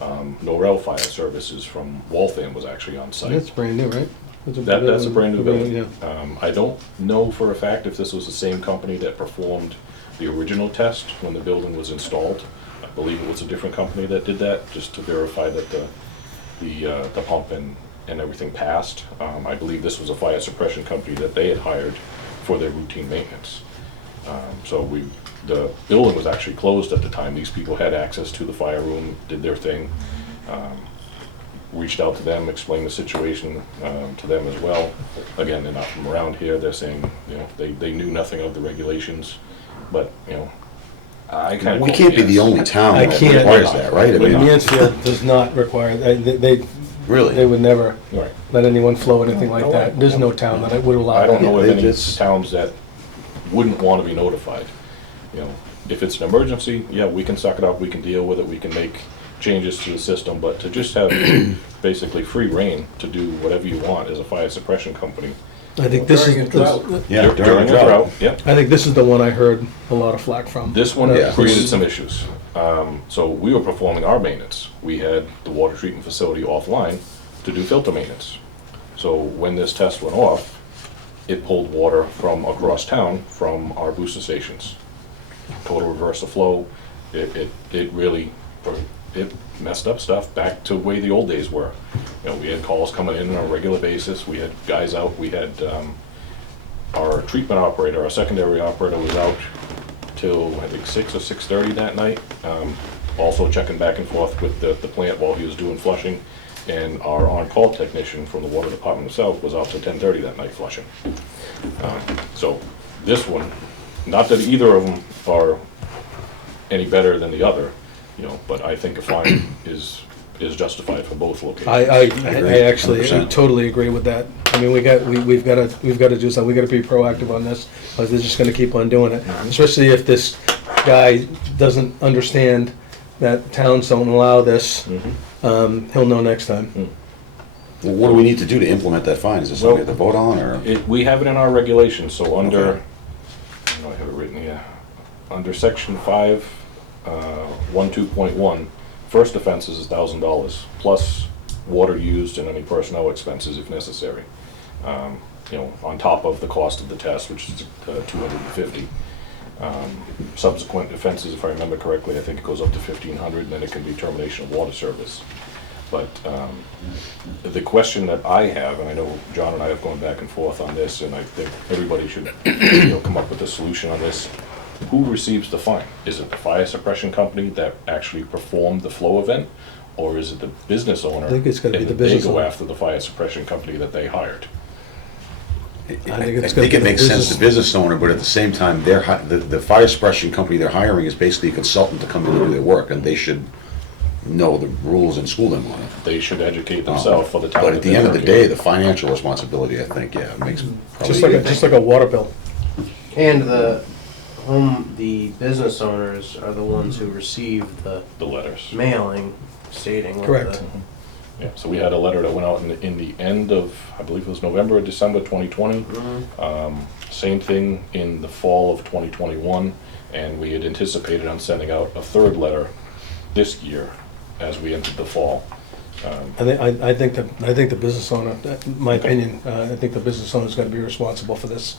Norrell Fire Services from Waltham was actually on site. That's brand new, right? That's a brand new building. Yeah. I don't know for a fact if this was the same company that performed the original test when the building was installed. I believe it was a different company that did that, just to verify that the pump and everything passed. I believe this was a fire suppression company that they had hired for their routine maintenance. So the building was actually closed at the time. These people had access to the fire room, did their thing. Reached out to them, explained the situation to them as well. Again, they're not from around here. They're saying, you know, they knew nothing of the regulations, but, you know, I kind of. We can't be the only town I that can't- requires that, right? I mean, Mansfield does not require, they really? would never Right. let anyone flow anything like that. There's no town that would allow that. I don't know of They any just- towns that wouldn't want to be notified. You know, if it's an emergency, yeah, we can suck it up, we can deal with it, we can make changes to the system, but to just have basically free reign to do whatever you want as a fire suppression company. I think this is, During a drought. Yeah, During a drought, yep. I think this is the one I heard a lot of flack from. This one Yeah. created some issues. So we were performing our maintenance. We had the water treatment facility offline to do filter maintenance. So when this test went off, it pulled water from across town from our booster stations. Total reverse of flow. It really, it messed up stuff back to the way the old days were. You know, we had calls coming in on a regular basis. We had guys out. We had our treatment operator, our secondary operator was out till I think 6 or 6:30 that night. Also checking back and forth with the plant while he was doing flushing. And our on-call technician from the water department himself was out till 10:30 that night flushing. So this one, not that either of them are any better than the other, you know, but I think a fine is justified for both locations. I actually 100%. totally agree with that. I mean, we've got to do something. We got to be proactive on this, because they're just going to keep on doing it. Especially if this guy doesn't understand that towns don't allow this. He'll know next time. Well, what do we need to do to implement that fine? Is this something we have to vote on, or? We have it in our regulations, so under, Okay. I have it written here, under section 5, 12.1, first offense is $1,000, plus water used and any personnel expenses if necessary. You know, on top of the cost of the test, which is $250. Subsequent offenses, if I remember correctly, I think it goes up to $1,500, and then it can be termination of water service. But the question that I have, and I know John and I have gone back and forth on this, and I think everybody should, you know, come up with a solution on this. Who receives the fine? Is it the fire suppression company that actually performed the flow event, or is it the business owner? I think it's gotta be and the they business go owner. after the fire suppression company that they hired. I it's think gonna it be makes the sense to business owner, but at the same time, the fire suppression company they're hiring is basically a consultant to come in and do their work, and they should know the rules and school them on it. They should educate themselves for the time. But that at the they're end of the working. day, the financial responsibility, I think, yeah, makes. Just like a water bill. And the business owners are the ones who receive the The letters. mailing stating what Correct. the. Yeah, so we had a letter that went out in the end of, I believe it was November or December 2020, same thing in the fall of 2021, and we had anticipated on sending out a third letter this year as we entered the fall. I think the business owner, in my opinion, I think the business owner's gotta be responsible for this.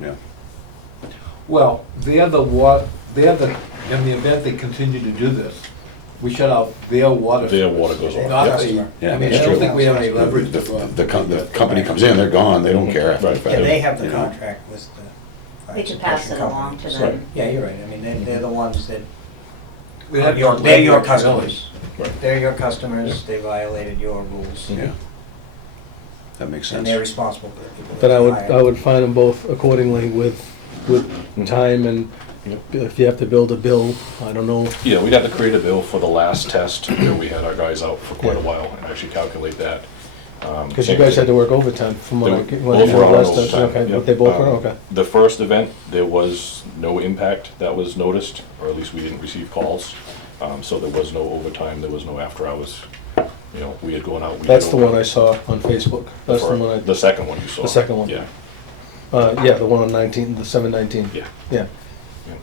Yeah. Well, in the event they continue to do this, we shut out their water. Their service. water goes off. Not Yep. the- Yeah, I mean, that's I don't true. think we have any leverage. The, to go out. the company comes in, they're gone, they don't care after the Right. fact. Yeah, they have the You know. contract with the fire They can pass it suppression along to company. them. Right. Yeah, you're right, I mean, they're the ones that, We had they're your leverage, customers. Right. They're your customers, they violated your rules, Yeah. That makes and sense. they're responsible for the people. But that I would, hire. I would fine them both accordingly with time, and if you have to build a bill, I don't know. Yeah, we'd have to create a bill for the last test, where we had our guys out for quite a while, and actually calculate that. Because you guys had to work overtime from what I, They when I both were on last, overtime, okay, yep. but they both were, okay. The first event, there was no impact that was noticed, or at least we didn't receive calls. So there was no overtime, there was no after hours. You know, we had gone out. we That's did the over- one I saw on Facebook. That's the one The second one you saw. The second one. Yeah, yeah, the one on 19, the 719. yeah. Yeah, Yeah.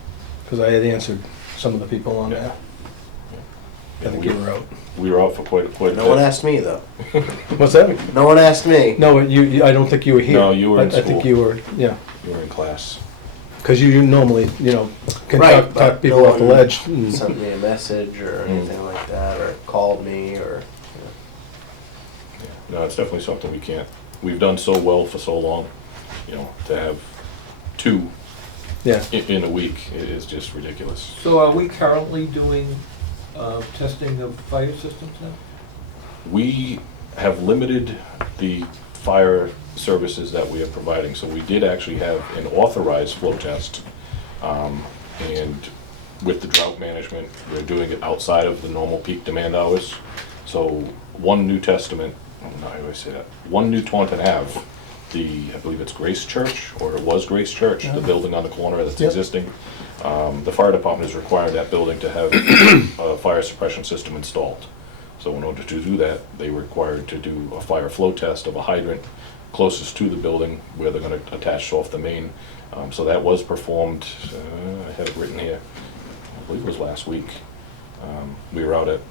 because I had answered some of the people on Yeah. that. Yeah, I think we- you were out. We were out for quite a bit. No one asked me, though. What's that? No one asked me. No, I don't think you were here. No, you were in I think school. you were, yeah, You were in class. because you normally, can Right, talk but people no off the one ledge. and- Sent me a message or anything like that, or called me, or, Yeah. No, it's definitely something we've done so well for so long, to have two Yeah, in a week is just ridiculous. So are we currently doing testing of fire systems now? We have limited the fire services that we are providing, so we did actually have an authorized flow test. And with the drought management, we're doing it outside of the normal peak demand hours. So one New Taunton Ave, I believe it's Grace Church, or it was Grace Church, the building on the corner that's Yep. existing. The fire department has required that building to have a fire suppression system installed. So in order to do that, they were required to do a fire flow test of a hydrant closest to the building where they're gonna attach off the main. So that was performed, I have it written here, I believe it was last week. We were out at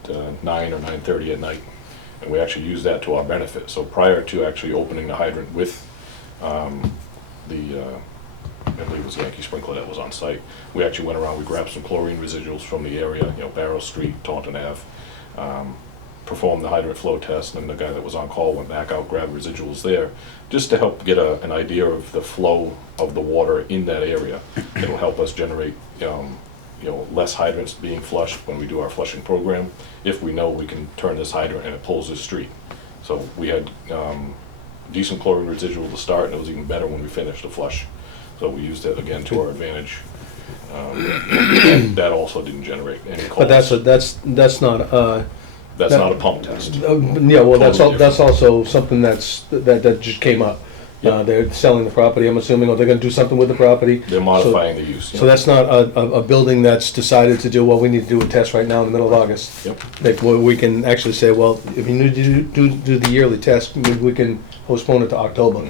9 or 9:30 at night, and we actually used that to our benefit. So prior to actually opening the hydrant with I believe it was Yankee Sprinkler that was on site, we actually went around, we grabbed some chlorine residuals from the area, Barrow Street, Taunton Ave, performed the hydrant flow test, and then the guy that was on call went back out, grabbed residuals there, just to help get an idea of the flow of the water in that area. It'll help us generate, less hydrants being flushed when we do our flushing program, if we know we can turn this hydrant and it pulls this street. So we had decent chlorine residual to start, and it was even better when we finished the flush. So we used it again to our advantage. And that also didn't generate any calls. but that's not, That's not a pump test. yeah, well, Totally that's also something that just came up. Yeah. They're selling the property, I'm assuming, or they're gonna do something with the property. They're modifying the use. So that's not a building that's decided to do, well, we need to do a test right now in the middle of August. Yep. Where we can actually say, well, if you need to do the yearly test, we can postpone it to October,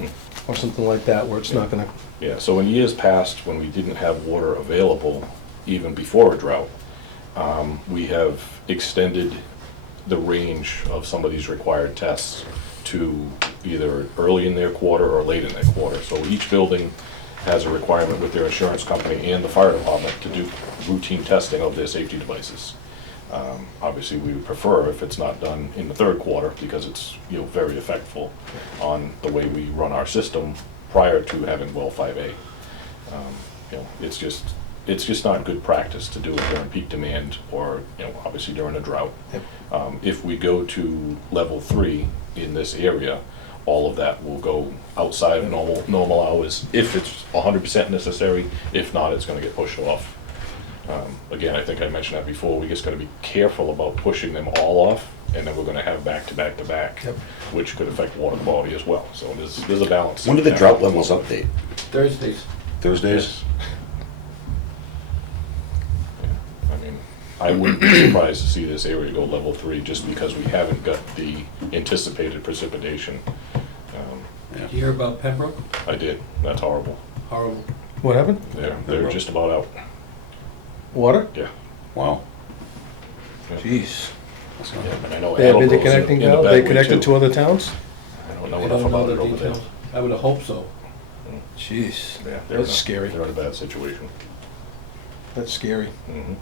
or something like that, where it's not gonna, Yeah, so in years past, when we didn't have water available, even before a drought, we have extended the range of some of these required tests to either early in their quarter or late in their quarter. So each building has a requirement with their insurance company and the fire department to do routine testing of their safety devices. Obviously, we would prefer if it's not done in the third quarter, because it's, very effectful on the way we run our system prior to having well 5A. It's just not good practice to do it during peak demand or, obviously during a drought. If we go to level 3 in this area, all of that will go outside of normal hours, if it's 100% necessary. If not, it's gonna get pushed off. Again, I think I mentioned that before, we just gotta be careful about pushing them all off, and then we're gonna have back to back to back, Yep. which could affect water quality as well. So there's a balance. When do the drought levels update? Thursdays. Thursdays? I mean, I wouldn't be surprised to see this area go level 3, just because we haven't got the anticipated precipitation. Did you hear about Pembroke? I did, that's horrible. Horrible. What happened? They're just about out. Water? Yeah. Wow. Jeez. Yeah, and I know They have Attleboro's interconnecting in a now? bad They way, connected too. to other towns? I don't know I enough don't know about the it over there. details. I would have hoped so. Jeez. Yeah, That's scary. They're in a bad situation. That's scary. Mhm.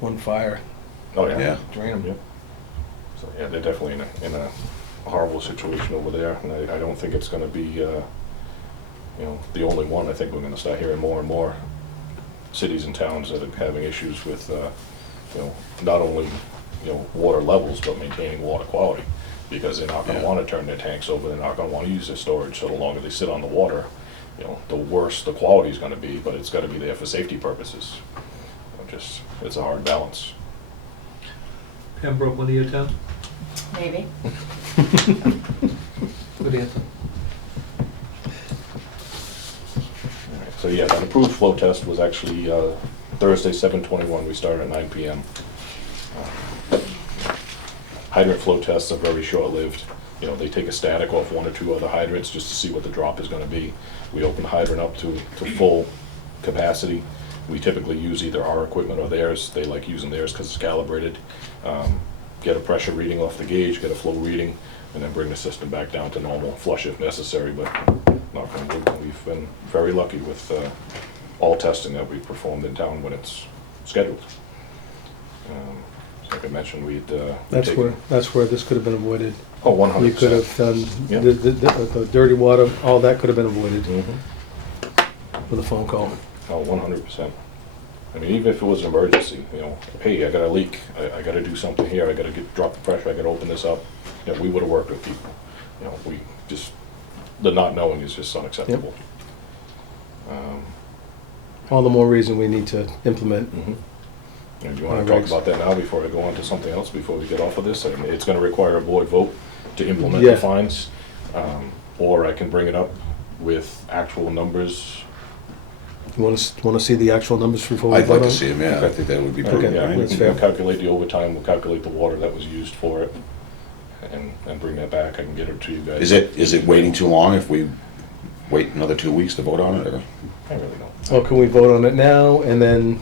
One fire, Oh, yeah. Yeah. drain them. Yep. So, yeah, they're definitely in a horrible situation over there, and I don't think it's gonna be, you know, the only one. I think we're gonna start hearing more and more cities and towns that are having issues with, you know, not only, you know, water levels, but maintaining water quality. Because they're not gonna Yeah. wanna turn their tanks over, they're not gonna wanna use their storage, so the longer they sit on the water, you know, the worse the quality's gonna be, but it's gotta be there for safety purposes. Just, it's a hard balance. Pembroke, one of your towns? Maybe. Good answer. So yeah, that approved flow test was actually Thursday, 7/21, we started at 9 PM. Hydrant flow tests are very short-lived. You know, they take a static off one or two other hydrants just to see what the drop is gonna be. We open the hydrant up to full capacity. We typically use either our equipment or theirs. They like using theirs because it's calibrated. Get a pressure reading off the gauge, get a flow reading, and then bring the system back down to normal, flush if necessary, but knock on wood, we've been very lucky with all testing that we've performed in town when it's scheduled. Like I mentioned, we'd That's where this could have been avoided. Oh, 100%. We could have done, Yeah. the dirty water, all that could have been avoided Mhm. with a phone call. Oh, 100%. I mean, even if it was an emergency, you know, hey, I got a leak, I gotta do something here, I gotta drop the pressure, I gotta open this up, you know, we would've worked with people. You know, we just, the not knowing is just unacceptable. All the more reason we need to implement. Mhm. And do you wanna talk Regs. about that now before I go on to something else, before we get off of this? I mean, it's gonna require a board vote to implement Yeah. the fines, or I can bring it up with actual numbers. You want to see the actual numbers before we I'd vote like on to it? see him, yeah, I think that would be Okay. pretty, Yeah, right? we that's can fair. calculate the overtime, we'll calculate the water that was used for it, and bring that back, I can get it to you guys. Is it waiting too long if we wait another 2 weeks to vote on it, or? I really don't. Or can we vote on it now and then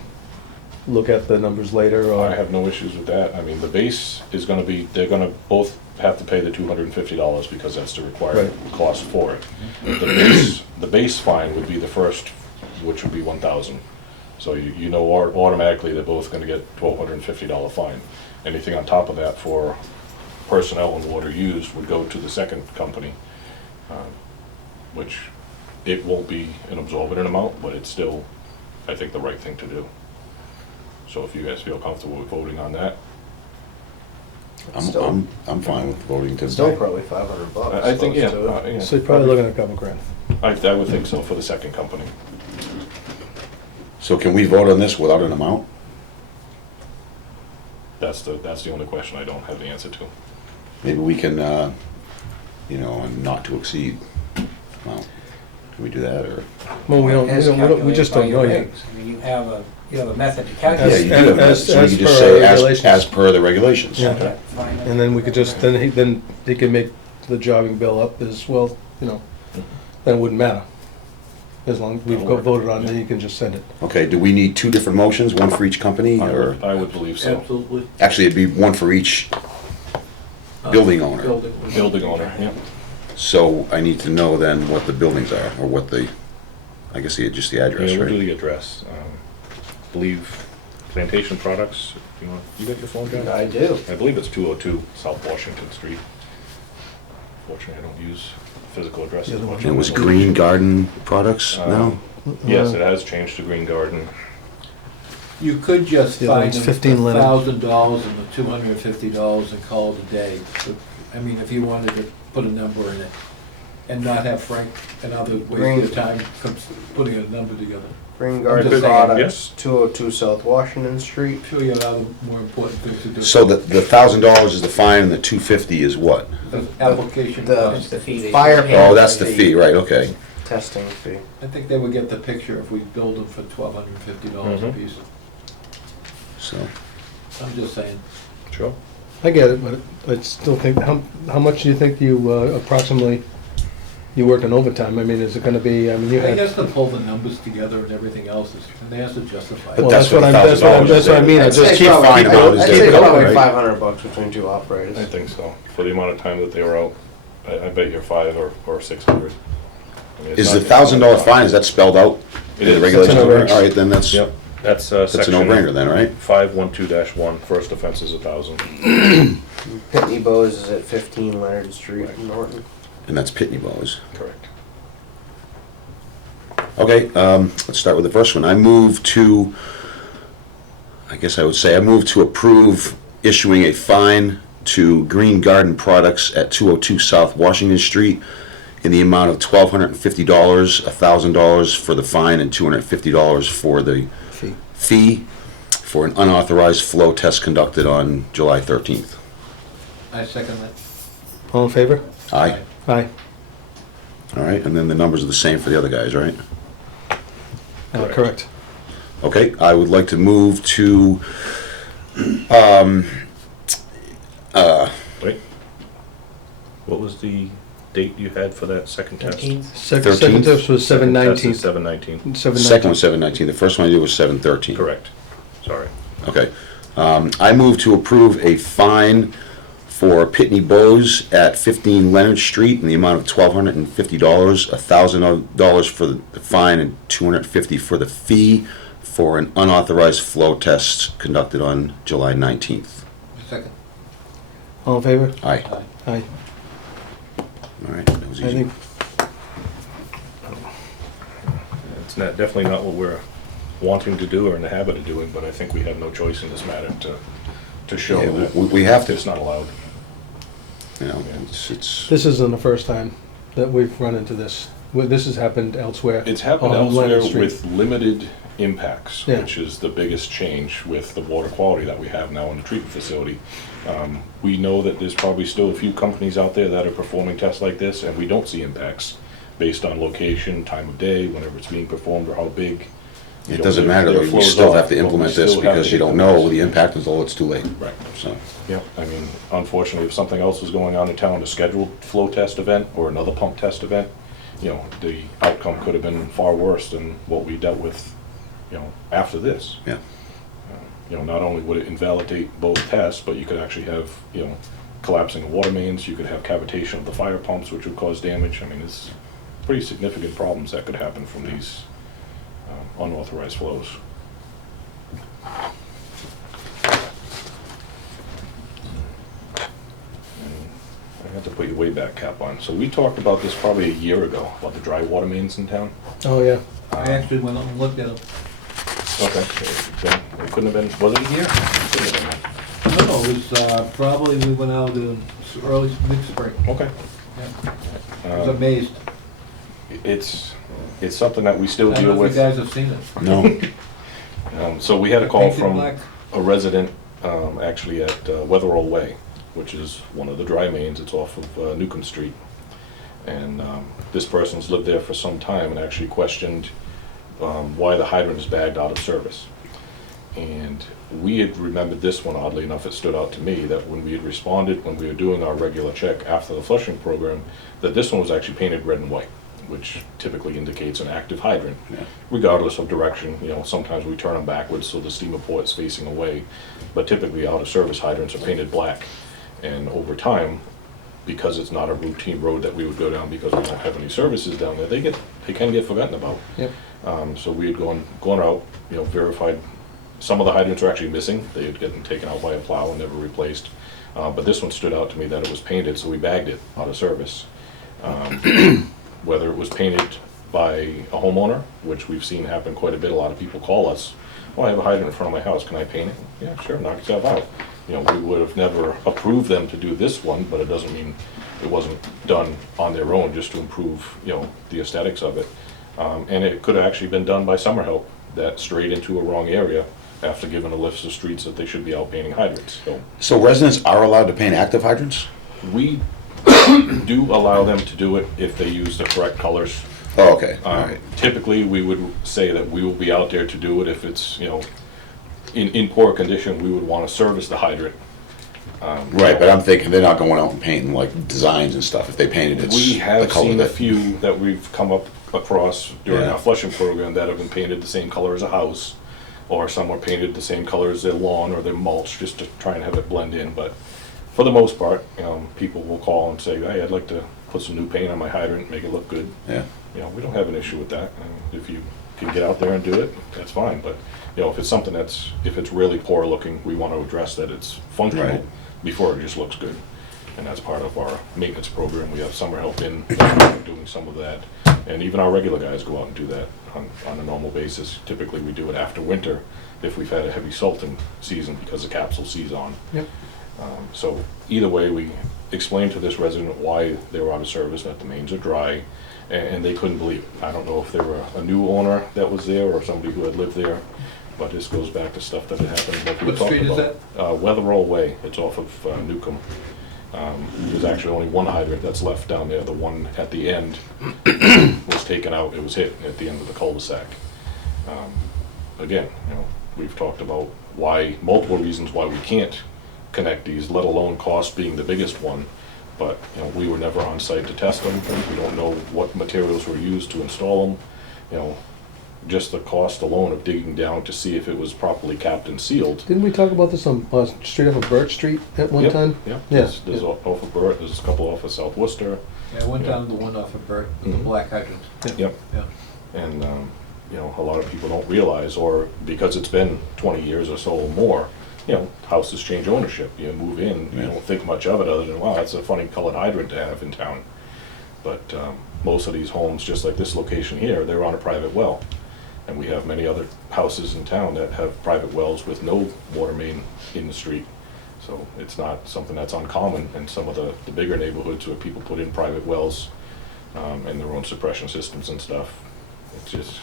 look at the numbers later, or? I have no issues with that. I mean, the base is gonna be, they're gonna both have to pay the $250 because that's the required Right. cost for it. The base fine would be the first, which would be 1,000. So you know automatically they're both gonna get $1,250 fine. Anything on top of that for personnel and water used would go to the second company, which it won't be an absorbent amount, but it's still, I think, the right thing to do. So if you guys feel comfortable with voting on that, I'm fine with voting to. Still probably $500. I think, yeah. close to it. Yeah. So you're probably looking at a couple grand. I would think so for the second company. So can we vote on this without an amount? That's the only question I don't have the answer to. Maybe we can, you know, and not to exceed amount. Can we do that, or? Well, we just don't know yet. I mean, you have a method to Yeah, calculate. you do have that, as- so we as can just per say, our as regulations. per the regulations. Yeah. Okay, fine. And then we could just, then he can make the jogging bill up as well, you know, then it wouldn't matter. As long as we've That'll work. voted on it, you can just send it. Okay, do we need 2 different motions, one for each company, or? I would believe so. Absolutely. Actually, it'd be one for each building owner. Building owner, yeah. So I need to know then what the buildings are, or what the, I guess just the address, Yeah, we'll do right? the address. Believe Plantation Products, you got your phone, John? I do. I believe it's 202 South Washington Street. Fortunately, I don't use physical addresses Yeah, much. And it was Green Garden Products now? Yes, it has changed to Green Garden. You could just Yeah, find it's them 15 Leonard. $1,000 and the $250 and call it a day. I mean, if you wanted to put a number in it and not have Frank and others waste their time putting a number together. Green I'm Garden just saying, Products, 202 South Washington Street. I'm sure you have other more important things to do. So the $1,000 is the fine and the $250 is what? The application the- cost. That's the fee they Fire should pay. Oh, that's the fee, right, okay. Testing fee. I think they would get the picture if we build them for $1,250 a Mhm. piece. So, I'm just saying. Sure. I get it, but I still think, how much do you think you approximately you working overtime, I mean, is it gonna be, I mean, you I had. guess to pull the numbers together and everything else, and they have to justify But Well, it. that's that's what what I'm, that's what I mean, I I'd just say keep probably- fine amount is I'd keep say it up, probably right? $500 between two operators. I think so. For the amount of time that they were out, I bet you're 5 or 600. I mean, it's Is not- the $1,000 fine, is that spelled out? It in the is. regulations? That's a no-brainer. All right, then that's Yep, that's that's a section no-brainer then, right? 512-1, first offense is 1,000. Pitney Bowes is at 15 Leonard Street in Norton. And that's Pitney Bowes. Correct. Okay, let's start with the first one. I move to approve issuing a fine to Green Garden Products at 202 South Washington Street in the amount of $1,250, $1,000 for the fine and $250 for the fee for an unauthorized flow test conducted on July 13th. I second that. All in favor? Aye. Aye. All right, and then the numbers are the same for the other guys, right? Correct. Correct. Okay, I would like to move to, Wait. What was the date you had for that second test? 13th. Second 13th? test was Second test 7/19. is 7/19. second one 7/19, the first one I did was 7/13. Correct. Sorry. Okay. I move to approve a fine for Pitney Bowes at 15 Leonard Street in the amount of $1,250, $1,000 for the fine and $250 for the fee for an unauthorized flow test conducted on July 19th. Second. All in favor? Aye. Aye. Aye. All right, that was I easy. think, It's not, definitely not what we're wanting to do or in the habit of doing, but I think we have no choice in this matter to show Yeah, that we have to, it's not allowed. you know, it's, this isn't the first time that we've run into this. This has happened elsewhere. It's happened on Leonard elsewhere Street. with limited impacts, Yeah. which is the biggest change with the water quality that we have now in the treatment facility. We know that there's probably still a few companies out there that are performing tests like this, and we don't see impacts based on location, time of day, whenever it's being performed, or how big. You it know, doesn't their- matter their though, you flows still are, have to but we implement this still have because to you don't implement know this. the impact until it's too late. Right. So, Yep, I mean, unfortunately, if something else was going on in town, a scheduled flow test event or another pump test event, you know, the outcome could have been far worse than what we dealt with, you know, after this. yeah. You know, not only would it invalidate both tests, but you could actually have, you know, collapsing of water mains, you could have cavitation of the fire pumps, which would cause damage. I mean, it's pretty significant problems that could happen from these unauthorized flows. I have to put your way back cap on. So we talked about this probably a year ago, about the dry water mains in town. Oh, yeah. I actually went up and looked at them. Okay, so it couldn't have been, was it a year? It couldn't have been. No, it was, probably we went out in early, mid-spring. Okay. I was amazed. It's something that we still I deal don't know if with. you guys have seen it. No, So we had a call Painted from black. a resident, actually at Weatherall Way, which is one of the dry mains. It's off of Newcomb Street. And this person's lived there for some time and actually questioned why the hydrant is bagged out of service. And we had remembered this one, oddly enough, it stood out to me, that when we had responded, when we were doing our regular check after the flushing program, that this one was actually painted red and white, which typically indicates an active hydrant, Yeah. regardless of direction. You know, sometimes we turn them backwards so the steamer port's facing away, but typically out-of-service hydrants are painted black. And over time, because it's not a routine road that we would go down because we don't have any services down there, they can get forgotten about. Yep. So we had gone out, you know, verified, some of the hydrants were actually missing, they had gotten taken out by a plow and never replaced. But this one stood out to me that it was painted, so we bagged it out of service. Whether it was painted by a homeowner, which we've seen happen quite a bit, a lot of people call us, well, I have a hydrant in front of my house, can I paint it? Yeah, sure, knock yourself out. You know, we would have never approved them to do this one, but it doesn't mean it wasn't done on their own just to improve, you know, the aesthetics of it. And it could have actually been done by Summer Help that strayed into a wrong area after giving a list of streets that they should be out painting hydrants. so residents are allowed to paint active hydrants? We do allow them to do it if they use the correct colors. Oh, okay, all right. Typically, we would say that we will be out there to do it if it's, you know, in poor condition, we would want to service the hydrant Right, but I'm thinking they're not going out and painting like designs and stuff. If they painted, it's We the have color seen a that. few that we've come up across during Yeah. our flushing program that have been painted the same color as a house, or some were painted the same color as their lawn or their mulch, just to try and have it blend in. But for the most part, people will call and say, hey, I'd like to put some new paint on my hydrant, make it look good. Yeah. We don't have an issue with that. If you can get out there and do it, that's fine. But, if it's something if it's really poor looking, we want to address that it's functional Right. before it just looks good. And that's part of our maintenance program. We have summer help in doing some of that. And even our regular guys go out and do that on a normal basis. Typically, we do it after winter if we've had a heavy salting season because the capsule sees on. Yep. So either way, we explained to this resident why they were out of service, that the mains are dry, and they couldn't believe it. I don't know if they were a new owner that was there or somebody who had lived there, but this goes back to stuff that had happened like we What talked street is about. Weatherall Way, it's off of Newcomb. There's actually only one hydrant that's left down there. The one at the end was taken out, it was hit at the end of the cul-de-sac. Again, we've talked about multiple reasons why we can't connect these, let alone cost being the biggest one. But, we were never on site to test them. We don't know what materials were used to install them. Just the cost alone of digging down to see if it was properly capped and sealed. Didn't we talk about this on, straight off of Birch Street at one Yep, time? Yeah, Yeah, there's yeah. off of Burt, there's a couple off of South Worcester. Yeah, I went down to the one off of Burt, with the Mhm. black hydrant. Yep. Yeah. And, a lot of people don't realize, or because it's been 20 years or so or more, houses change ownership. You move in, you Yeah. don't think much of it other than, wow, that's a funny colored hydrant to have in town. But most of these homes, just like this location here, they're on a private well. And we have many other houses in town that have private wells with no water main in the street. So it's not something that's uncommon in some of the bigger neighborhoods where people put in private wells and their own suppression systems and stuff. It's just,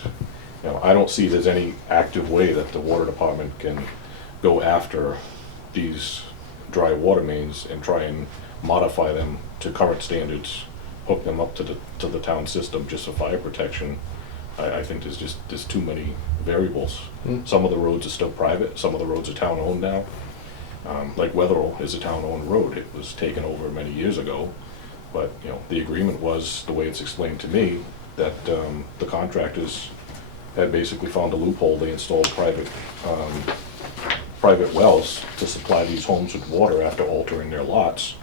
I don't see there's any active way that the water department can go after these dry water mains and try and modify them to current standards, hook them up to the town system just for fire protection. I think there's too many variables. Mm. Some of the roads are still private, some of the roads are town-owned now. Like Weatherall is a town-owned road. It was taken over many years ago, but, the agreement was, the way it's explained to me, that the contractors had basically found a loophole. They installed private wells to supply these homes with water after altering their lots.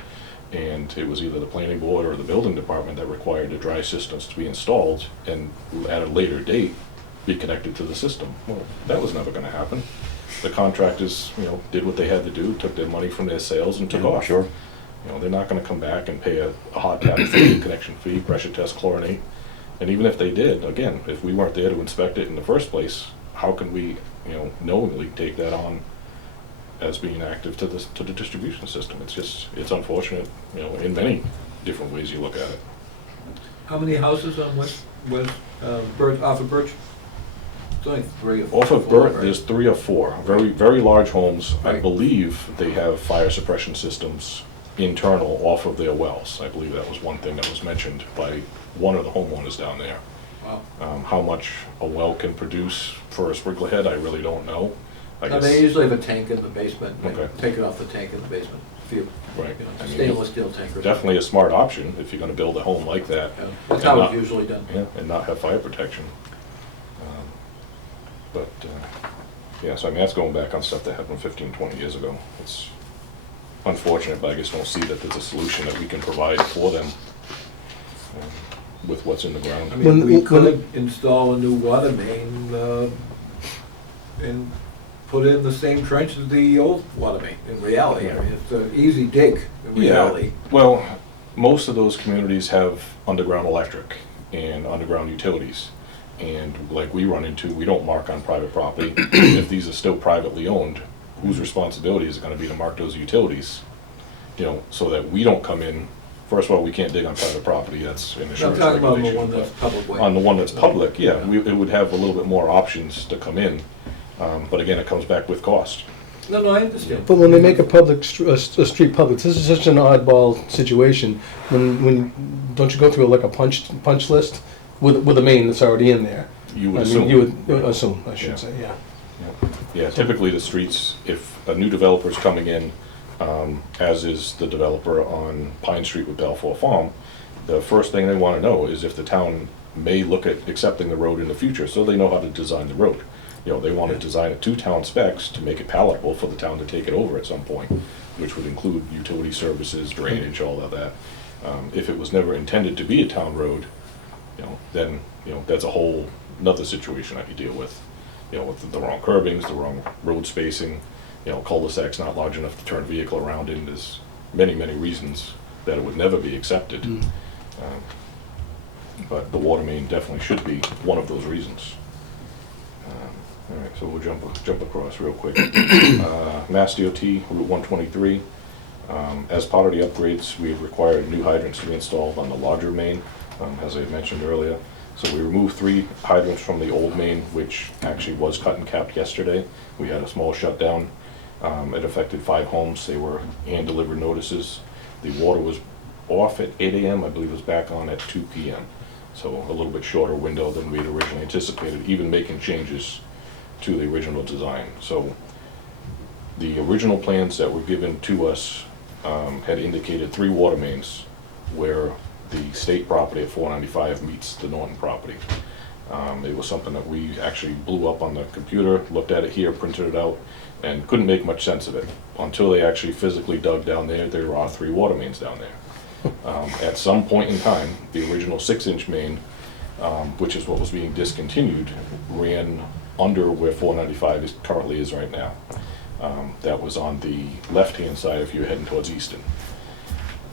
And it was either the planning board or the building department that required the dry systems to be installed and at a later date be connected to the system. Well, that was never gonna happen. The contractors, did what they had to do, took their money from their sales and took Yeah, off. sure. They're not gonna come back and pay a hot tap fee, connection fee, pressure test, chlorinate. And even if they did, again, if we weren't there to inspect it in the first place, how can we, knowingly take that on as being active to the distribution system? It's unfortunate, in many different ways you look at it. How many houses on Birch, off of Birch? It's only 3 or 4. Off of Burt, there's 3 or 4, very, very large homes. I Right. believe they have fire suppression systems internal off of their wells. I believe that was one thing that was mentioned by one of the homeowners down there. Wow. How much a well can produce for a sprinkler head, I really don't know. I Now, guess, they usually have a tank in the basement. They Okay. take it off the tank in the basement. right. I mean, Stainless steel tank or something. definitely a smart option if you're gonna build a home like that. Yeah. That's how it's usually done. Yeah, and not have fire protection. So I mean, that's going back on stuff that happened 15, 20 years ago. It's unfortunate, but I just don't see that there's a solution that we can provide for them with what's in the ground. I When- mean, we when- could install a new water main and put in the same trench as the old water main, in reality. I mean, it's an easy dig, in reality. Well, most of those communities have underground electric and underground utilities. And like we run into, we don't mark on private property. If these are still privately owned, whose responsibility is it gonna be to mark those utilities? So that we don't come in, first of all, we can't dig on private property, that's an I'm insurance talking about the regulation. one that's public way. On the one that's public, yeah, it would have a little bit more options to come in. But again, it comes back with cost. No, I understand. But when they make a public, a street public, this is such an oddball situation. When, don't you go through like a punch list with a main that's already in there? You would I assume. mean, you would assume, I Yeah. should say, yeah. Yeah, typically the streets, if a new developer's coming in, as is the developer on Pine Street with Balfour Farm. The first thing they want to know is if the town may look at accepting the road in the future, so they know how to design the road. You know, they want to design it to town specs to make it palatable for the town to take it over at some point, which would include utility services, drainage, all of that. If it was never intended to be a town road, then, that's a whole another situation that you deal with. With the wrong curbings, the wrong road spacing, cul-de-sacs not large enough to turn a vehicle around in. There's many, many reasons that it would never be accepted. But the water main definitely should be one of those reasons. All right, so we'll jump across real quick. Mass DOT, Route 123. As part of the upgrades, we have required new hydrants to be installed on the larger main, as I mentioned earlier. So we removed 3 hydrants from the old main, which actually was cut and capped yesterday. We had a small shutdown. It affected 5 homes. They were hand-delivered notices. The water was off at 8 a.m. I believe it was back on at 2 p.m. So a little bit shorter window than we had originally anticipated, even making changes to the original design. So the original plans that were given to us had indicated 3 water mains where the state property at 495 meets the Norton property. It was something that we actually blew up on the computer, looked at it here, printed it out, and couldn't make much sense of it. Until they actually physically dug down there, there are 3 water mains down there. At some point in time, the original 6-inch main, which is what was being discontinued, ran under where 495 currently is right now. That was on the left-hand side if you're heading towards Easton.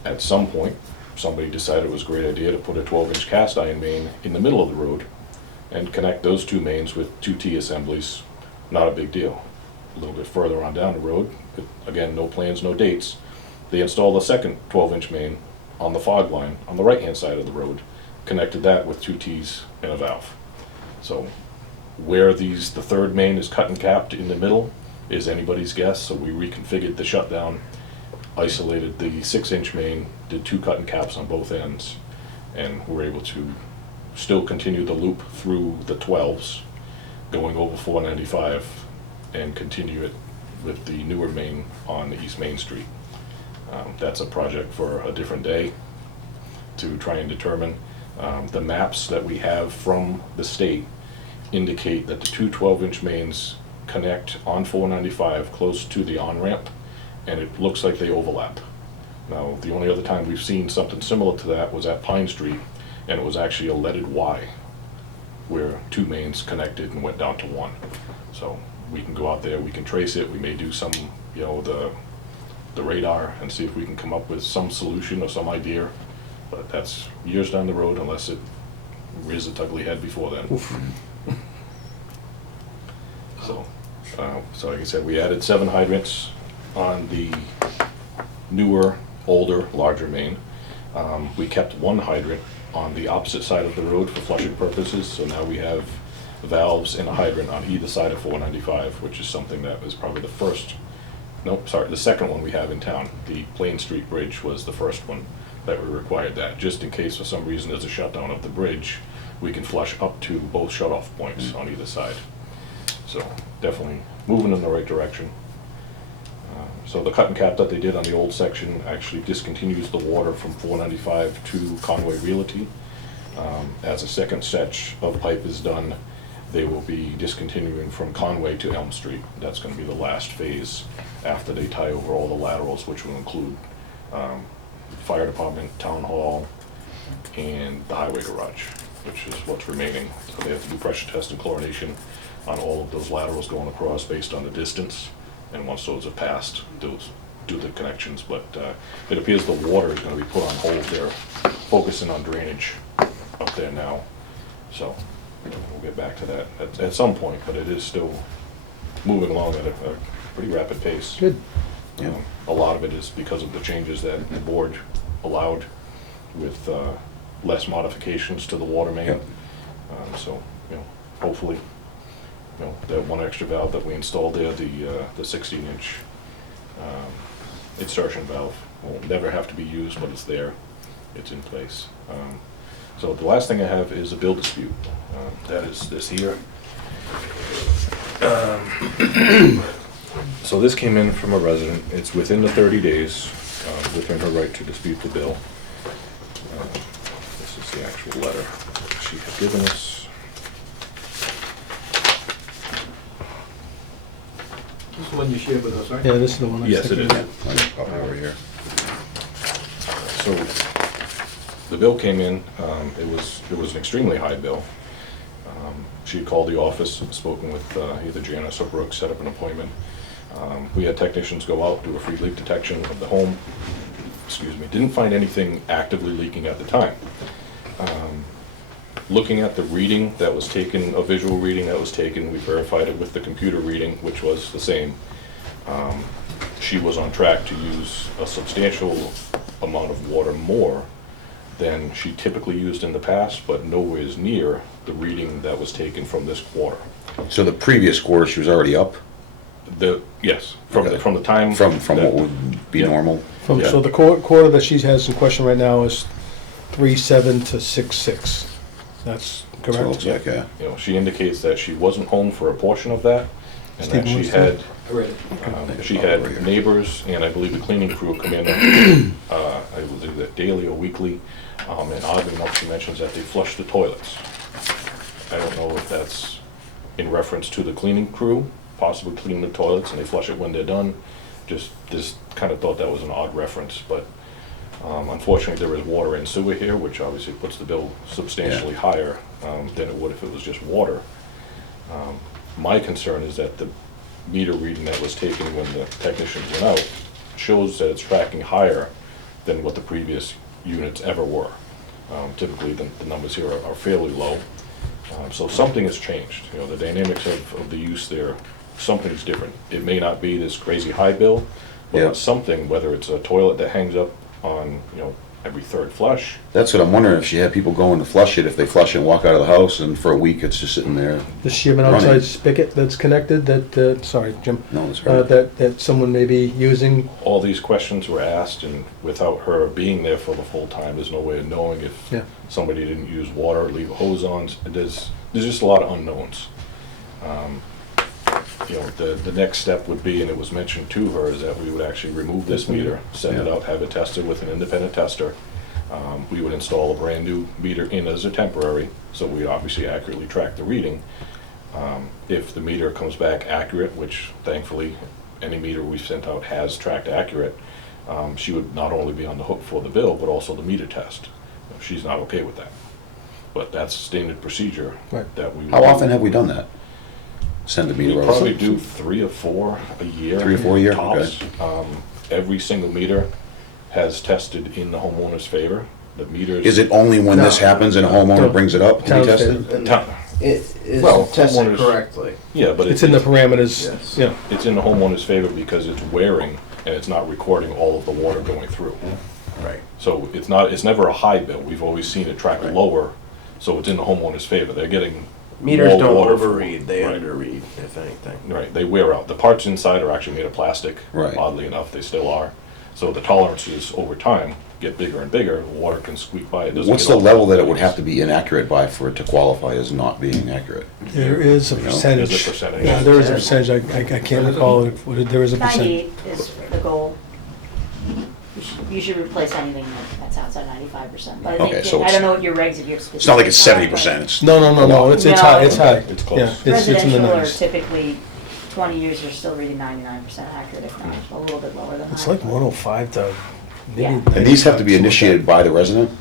At some point, somebody decided it was a great idea to put a 12-inch cast iron main in the middle of the road and connect those 2 mains with 2 T-assemblies. Not a big deal. A little bit further on down the road, but again, no plans, no dates, they installed a second 12-inch main on the fog line on the right-hand side of the road, connected that with 2 T's and a valve. So where the 3rd main is cut and capped in the middle is anybody's guess. So we reconfigured the shutdown, isolated the 6-inch main, did 2 cut and caps on both ends, and we're able to still continue the loop through the 12s, going over 495, and continue it with the newer main on East Main Street. That's a project for a different day to try and determine. The maps that we have from the state indicate that the 2 12-inch mains connect on 495 close to the on-ramp, and it looks like they overlap. Now, the only other time we've seen something similar to that was at Pine Street, and it was actually a leaded Y, where 2 mains connected and went down to 1. So we can go out there, we can trace it, we may do some, the radar and see if we can come up with some solution or some idea, but that's years down the road unless it rears its ugly head before then. So like I said, we added 7 hydrants on the newer, older, larger main. We kept 1 hydrant on the opposite side of the road for flushing purposes, so now we have valves and a hydrant on either side of 495, which is something that was probably the second one we have in town. The Plain Street Bridge was the first one that we required that. Just in case for some reason there's a shutdown of the bridge, we can flush up to both shut-off points on either side. So definitely moving in the right direction. So the cut and cap that they did on the old section actually discontinues the water from 495 to Conway Realty. As a second set of pipe is done, they will be discontinuing from Conway to Elm Street. That's going to be the last phase after they tie over all the laterals, which will include fire department, town hall, and the highway garage, which is what's remaining. So they have to do pressure test and chlorination on all of those laterals going across based on the distance. And once those are passed, they'll do the connections. But it appears the water is going to be put on hold. They're focusing on drainage up there now. So we'll get back to that at some point, but it is still moving along at a pretty rapid pace. Good. Yeah. A lot of it is because of the changes that the board allowed with less modifications to the water main. Yep. So, hopefully, that 1 extra valve that we installed there, the 16-inch insertion valve, will never have to be used, but it's there, it's in place. So the last thing I have is a bill dispute. That is this here. So this came in from a resident. It's within the 30 days, within her right to dispute the bill. This is the actual letter she had given us. This is the one you shared with us, right? Yeah, this is the one I was Yes, it thinking is. of. I got a copy over here. So the bill came in, it was an extremely high bill. She had called the office, spoken with either Janice or Brooke, set up an appointment. We had technicians go out, do a free leak detection of the home. Excuse me, didn't find anything actively leaking at the time. Looking at the reading that was taken, a visual reading that was taken, we verified it with the computer reading, which was the same. She was on track to use a substantial amount of water more than she typically used in the past, but nowhere near the reading that was taken from this quarter. So the previous quarter, she was already up Yes, from Okay. the time. from that- what would be Yeah. normal? Yeah. So the quarter that she has in question right now is 3.7 to 6.6. That's That's what it looks correct? like, yeah. You know, she indicates that she wasn't home for a portion of that, and Steve that she Morris, had, I read it. she had neighbors, and I believe the cleaning crew come in, I believe that daily or weekly, and oddly enough, she mentions that they flush the toilets. I don't know if that's in reference to the cleaning crew, possibly cleaning the toilets, and they flush it when they're done. Just kind of thought that was an odd reference, but unfortunately, there is water and sewer here, which obviously puts the bill substantially higher than it would if it was just water. My concern is that the meter reading that was taken when the technicians went out shows that it's tracking higher than what the previous units ever were. Typically, the numbers here are fairly low. So something has changed. You know, the dynamics of the use there, something's different. It may not be this crazy high bill, but Yeah. it's something, whether it's a toilet that hangs up on, every third flush. That's what I'm wondering, if she had people going to flush it, if they flush it and walk out of the house, and for a week it's just sitting there. Does she have an Running. outside spigot that's connected that, sorry, Jim, No, that's right. that someone may be using? All these questions were asked, and without her being there for the full time, there's no way of knowing if Yeah. somebody didn't use water, leave a hose on. There's just a lot of unknowns. The next step would be, and it was mentioned to her, is that we would actually remove this meter, send it Yeah. out, have it tested with an independent tester. We would install a brand new meter in as a temporary, so we obviously accurately track the reading. If the meter comes back accurate, which thankfully any meter we've sent out has tracked accurate, she would not only be on the hook for the bill, but also the meter test. She's not okay with that. But that's standard procedure Right. that we. How often have we done that? Send a We meter out? probably do 3 or 4 a year. 3 or 4 a year, tops. Every single meter has tested in the homeowner's favor. The meters. Is it only when this No. happens and a homeowner brings it up to be Town's tested? It is Well, tested homeowners- correctly. Yeah, but It's in the parameters, Yes. yeah. it's in the homeowner's favor because it's wearing and it's not recording all of the water going through. Right. So it's never a high bill. We've always seen it track lower, so it's in the homeowner's favor. They're getting Meters more don't water for- overread, they right. underread, if anything. Right, they wear out. The parts inside are actually made of plastic. Right. Oddly enough, they still are. So the tolerances over time get bigger and bigger. Water can squeak by. It doesn't What's get the all level that it the would have to be inaccurate by for it to qualify as not being accurate? There is a You know, percentage. there's a percentage. Yeah, there is a percentage, I can't recall it, what there is a percentage. 98 is the goal. You should replace anything that's outside 95%. But I Okay, think, so I it's- don't know what your regs, if you have specific. It's not like it's 70%, it's. No, it's high, it's high. It's close. Yeah, it's in the Residential are 90s. typically 20 years, you're still reading 99% accurate, if not a little bit lower than that. It's like 105 to maybe. Yeah. And these have to be 95, initiated by the resident?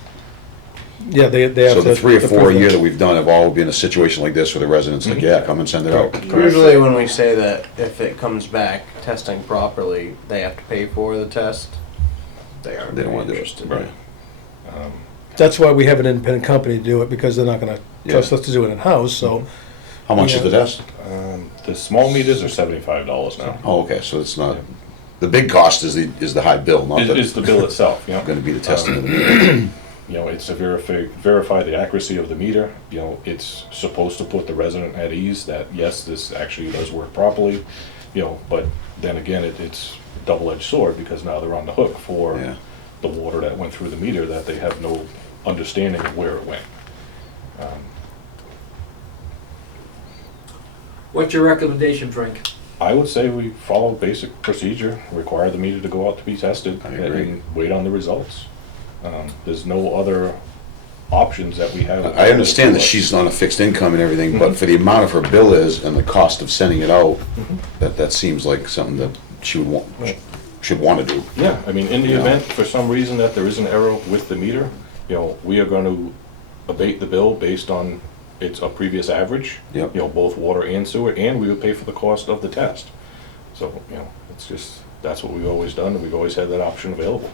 Yeah, they have to. So the 3 or 4 a approve year it. that we've done have all been a situation like this where the resident's like, yeah, come and send it out. Usually when we say that if it comes back testing properly, they have to pay for the test, they aren't They don't very wanna do it. interested. Right. That's why we have an independent company to do it, because they're not gonna trust Yeah. us to do it in-house, so. How much is the test? The small meters are $75 now. Oh, okay, so it's not, the big cost is the high bill, not Is the bill itself, gonna be the testing of the meter. It's to verify the accuracy of the meter. It's supposed to put the resident at ease that, yes, this actually does work properly, but then again, it's a double-edged sword because now they're on the hook for Yeah. the water that went through the meter that they have no understanding of where it went. What's your recommendation, Frank? I would say we follow basic procedure, require the meter to go out to be tested, I agree. and wait on the results. There's no other options that we have. I understand that she's on a fixed income and everything, but for the amount of her bill is and the cost of sending it out, that seems like something that she would should want to do. Yeah, I mean, in the Yeah. event, for some reason, that there is an error with the meter, we are going to abate the bill based on a previous average. Yep. Both water and sewer, and we would pay for the cost of the test. So, it's just, that's what we've always done, and we've always had that option available.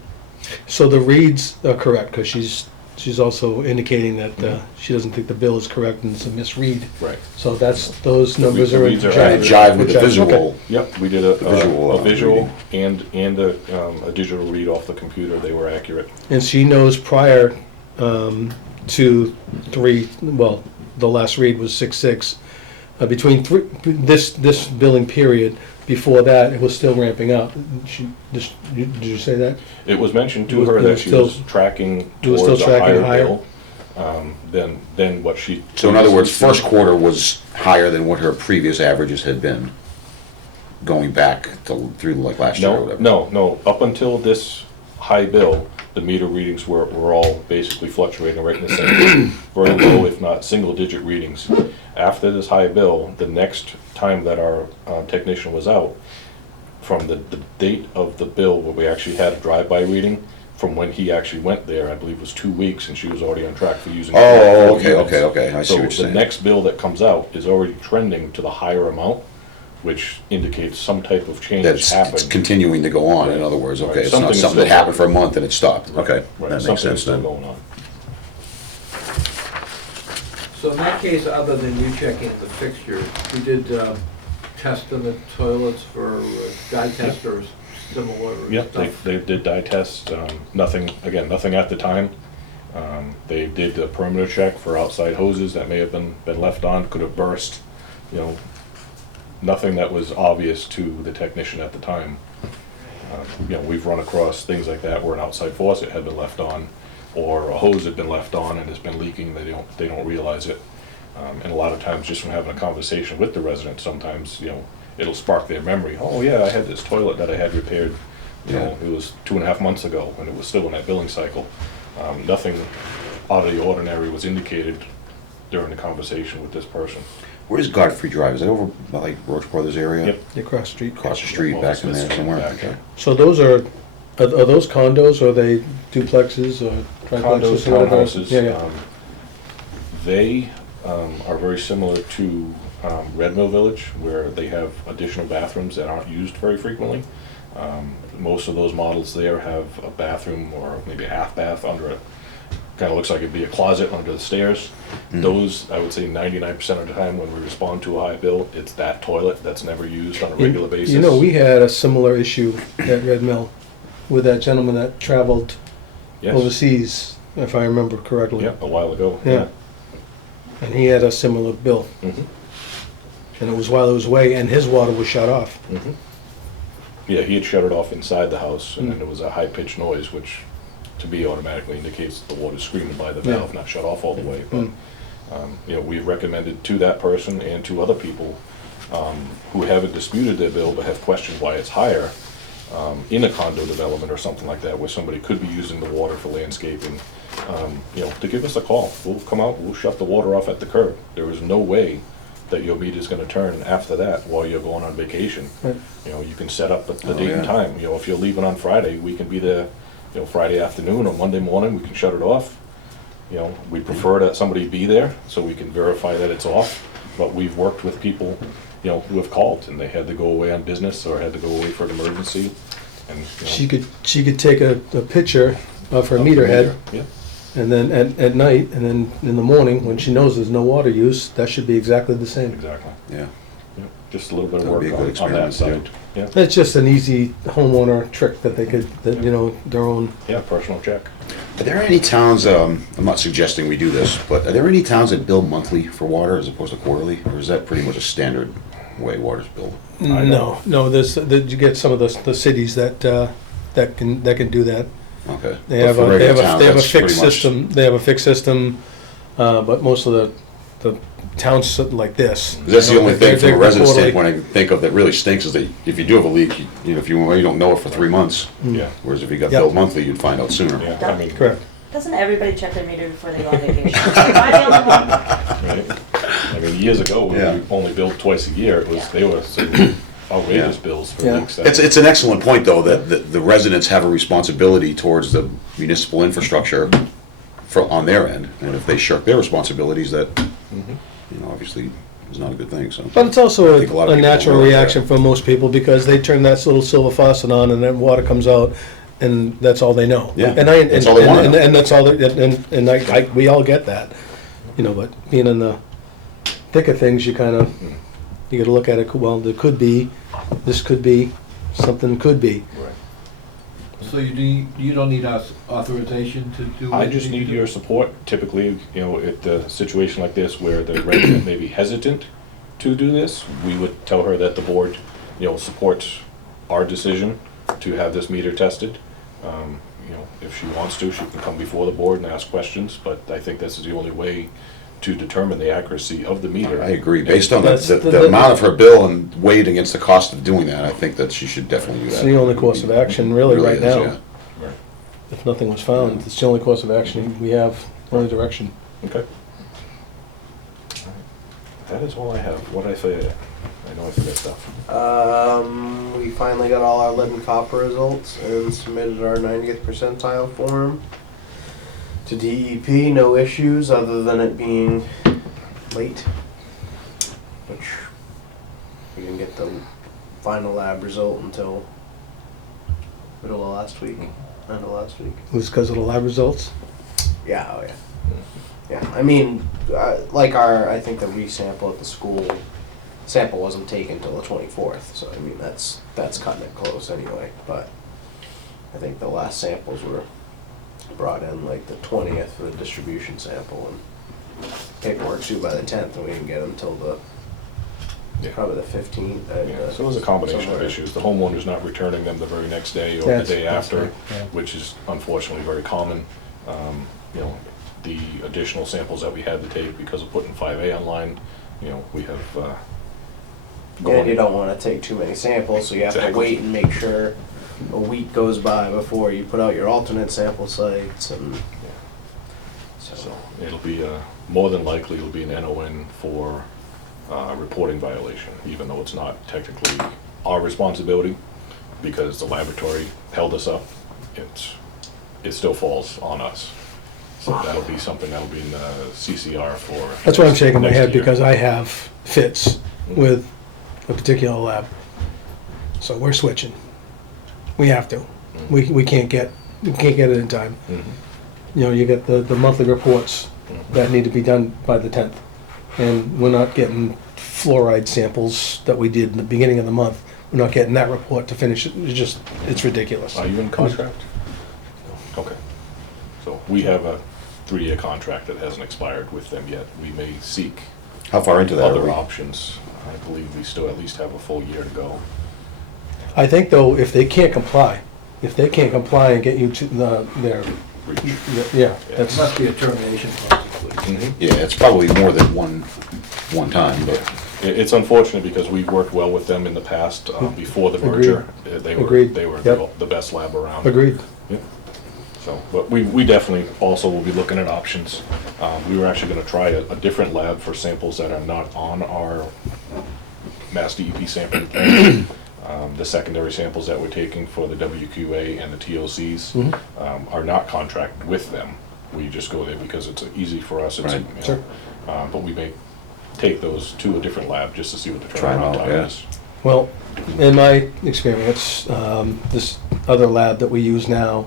So the reads are correct, because she's also indicating that she doesn't think the bill is correct and it's a misread. Right. So those numbers are. reads are Trying to jive with the visual. Yep, we did a visual, visual and a digital read off the computer. They were accurate. And she knows prior to the last read was 6.6. Between this billing period, before that, it was still ramping up. Did you say that? It was mentioned It to was- her it that was she still- was tracking it was still towards a tracking higher higher? bill than what she. So in other words, first quarter was higher than what her previous averages had been, going back through like last year or whatever. No. Up until this high bill, the meter readings were all basically fluctuating right in the same, very low, if not single-digit readings. After this high bill, the next time that our technician was out, from the date of the bill where we actually had a drive-by reading, from when he actually went there, I believe was 2 weeks, and she was already on track for using. Oh, four units. okay, I see what you're So the saying. next bill that comes out is already trending to the higher amount, which indicates some type of change That's it's happened. continuing to go on, in other words, okay, Right, it's not something's something that still- happened for a month and it stopped, okay, Right, that makes something's sense still then. going on. So in that case, other than you checking the fixture, you did test in the toilets for dye test or similar Yep, stuff? they did dye tests, nothing at the time. They did a perimeter check for outside hoses that may have been left on, could have burst, nothing that was obvious to the technician at the time. We've run across things like that where an outside faucet had been left on, or a hose had been left on and has been leaking, they don't realize it. And a lot of times, just from having a conversation with the resident, sometimes, it'll spark their memory. Oh yeah, I had this toilet that I had repaired, it was 2.5 months ago, and it was still in that billing cycle. Nothing out of the ordinary was indicated during the conversation with this person. Where's Godfrey Drive, is that over by like Roach Brothers area? Yep. Across the street. Across the street, Well, back in there Smith's somewhere, back, okay. So those are those condos, or are they duplexes or triplexes? Condos, or whatever? townhouses, Yeah. they are very similar to Red Mill Village, where they have additional bathrooms that aren't used very frequently. Most of those models there have a bathroom or maybe a half bath under it. Kind of looks like it'd be a closet under the stairs. Those, I would say 99% of the time when we respond to a high bill, it's that toilet that's never used on a regular basis. We had a similar issue at Red Mill with that gentleman that traveled Yes. overseas, if I remember correctly. Yeah, a while ago. Yeah. And he had a similar bill, Mhm. and it was while he was away, and his water was shut off. Mhm. Yeah, he had shut it off inside the house, and Mm. then there was a high-pitched noise, which to me automatically indicates the water's screaming by the Yeah. valve, not shut off all the way. But, Mm. we've recommended to that person and to other people who haven't disputed their bill but have questioned why it's higher in a condo development or something like that, where somebody could be using the water for landscaping, to give us a call. We'll come out, we'll shut the water off at the curb. There is no way that your meter's gonna turn after that while you're going on vacation. Right. You can set up the Oh, date and yeah. time. If you're leaving on Friday, we can be there, Friday afternoon or Monday morning, we can shut it off. We prefer that somebody be there so we can verify that it's off, but we've worked with people, who have called and they had to go away on business or had to go away for an emergency. And, She could take a picture of her meter head, Yeah, and then at night, and then in the morning, when she knows there's no water use, that should be exactly the same. exactly. Yeah, Yeah, just a little bit of That would work be a good on that experiment, side. Yeah, It's just an easy homeowner trick that they could, their own. yeah, personal check. are there any towns, I'm not suggesting we do this, but are there any towns that bill monthly for water as opposed to quarterly, or is that pretty much a standard way water's billed? No, you get some of the cities that can do that. Okay. They But have for a regular towns, fixed that's pretty much- system. They have a fixed system, but most of the towns like this. 'Cause that's the only thing from a They're resident quarterly. standpoint I can think of that really stinks is that if you do have a leak, you know, if you don't know it for 3 months. Yeah, Whereas if you got Yep. billed monthly, you'd find out sooner. yeah, I mean, Correct. Doesn't everybody check their meter before they go on vacation? Am I the only one? right? I mean, years ago, when Yeah. we only billed twice a year, it was, they were outrageous Yeah. bills for Yeah. leaks. that- It's an excellent point, though, that the residents have a responsibility towards the municipal infrastructure on their end. And if they shirk their responsibilities, that, you know, obviously is not a good thing, so. But it's also I think a lot of a people natural don't realize reaction that. for most people because they turn that little silver faucet on and then water comes out and that's all they know. Yeah, And that's all they wanna know. And that's all, we all get that, you know, but being in the thick of things, you kind of, you gotta look at it, well, there could be, this could be, something could be. Right. So you don't need us authorization to do? I what just you need do? your support. Typically, you know, at the situation like this where the resident may be hesitant to do this, we would tell her that the board, you know, supports our decision to have this meter tested. You know, if she wants to, she can come before the board and ask questions, but I think this is the only way to determine the accuracy of the meter. I agree, based on the That's the amount of her bill and weighed against the cost of doing that, I think that she should definitely do It's that. the only course of action really right is, now. yeah. Right. If nothing was found, it's the only course of action we have, only direction. Okay. That is all I have. What did I say? I know I forget stuff. We finally got all our lead and copper results and submitted our 90th percentile form to DEP. No issues other than it being late, which we didn't get the final lab result until middle of last week. End of last week. It was because of the lab results? Yeah, oh yeah. Yeah, I mean, I think the resample at the school, sample wasn't taken till the 24th, so I mean, that's cutting it close anyway, but I think the last samples were brought in like the 20th for the distribution sample, and paperwork due by the 10th, and we didn't get them till Yeah. probably the 15th. Yeah, so it was a combination of somewhere. issues. The homeowner's not returning them the very next day or the That's- day that's after, right, yeah. which is unfortunately very common. You know, the additional samples that we had to take because of putting 5A online, you know, we have And you don't wanna take too many samples, so you have to Exactly. wait and make sure a week goes by before you put out your alternate sample sites, and So it'll be, more than likely, it'll be an NON for reporting violation, even though it's not technically our responsibility, because the laboratory held us up. It still falls on us. So that'll be something that'll be in the CCR for. That's why I'm shaking my next head, year. because I have fits with a particular lab. So we're switching. We have to. We can't get it in time. Mhm. You know, you get the monthly reports that need to be done by the 10th. And we're not getting fluoride samples that we did in the beginning of the month. We're not getting that report to finish it. It's ridiculous. Are you in contract? Okay. So we have a 3-year contract that hasn't expired with them yet. We may seek How far into that are other we? options. I believe we still at least have a full year to go. I think though, if they can't comply and get you to their, Reach. yeah, It that's, must be a termination clause, please. Yeah, it's probably more than one time, but It's unfortunate because we worked well with them in the past, before the merger. Agreed. They were Yep. the best lab around. agreed. Yeah. So, but we definitely also will be looking at options. We were actually gonna try a different lab for samples that are not on our Mass DEP sampling plan. The secondary samples that we're taking for the WQA and the TOCs are not contracted with them. We just go there because it's easy for us. It's, Right. you know, Sure. But we may take those to a different lab just to see what the Try 'em turnaround out, time yeah. is. Well, in my experience, this other lab that we use now,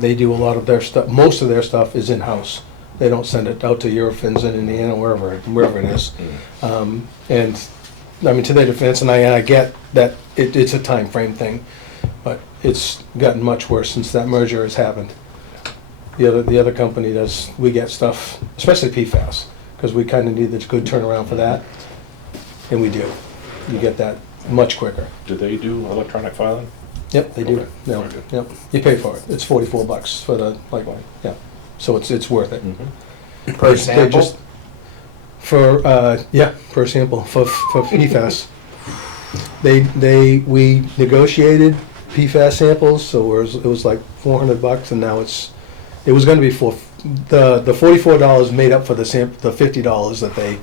they do a lot of their stuff, most of their stuff is in-house. They don't send it out to Eurofins in Indiana, wherever it is. And, I mean, to their defense, and I get that it's a time frame thing, but it's gotten much worse since that merger has happened. The other company does, we get stuff, especially PFAS, because we kind of need a good turnaround for that, and we do. You get that much quicker. Do they do electronic filing? Yep, they do. Okay, No, very good. yep. You pay for it. It's $44 for the pipeline. Yeah, so it's worth it. Per They sample? just- For, yeah, per sample, for PFAS. We negotiated PFAS samples, so it was like $400, and now it was gonna be the $44 made up for the $50 that they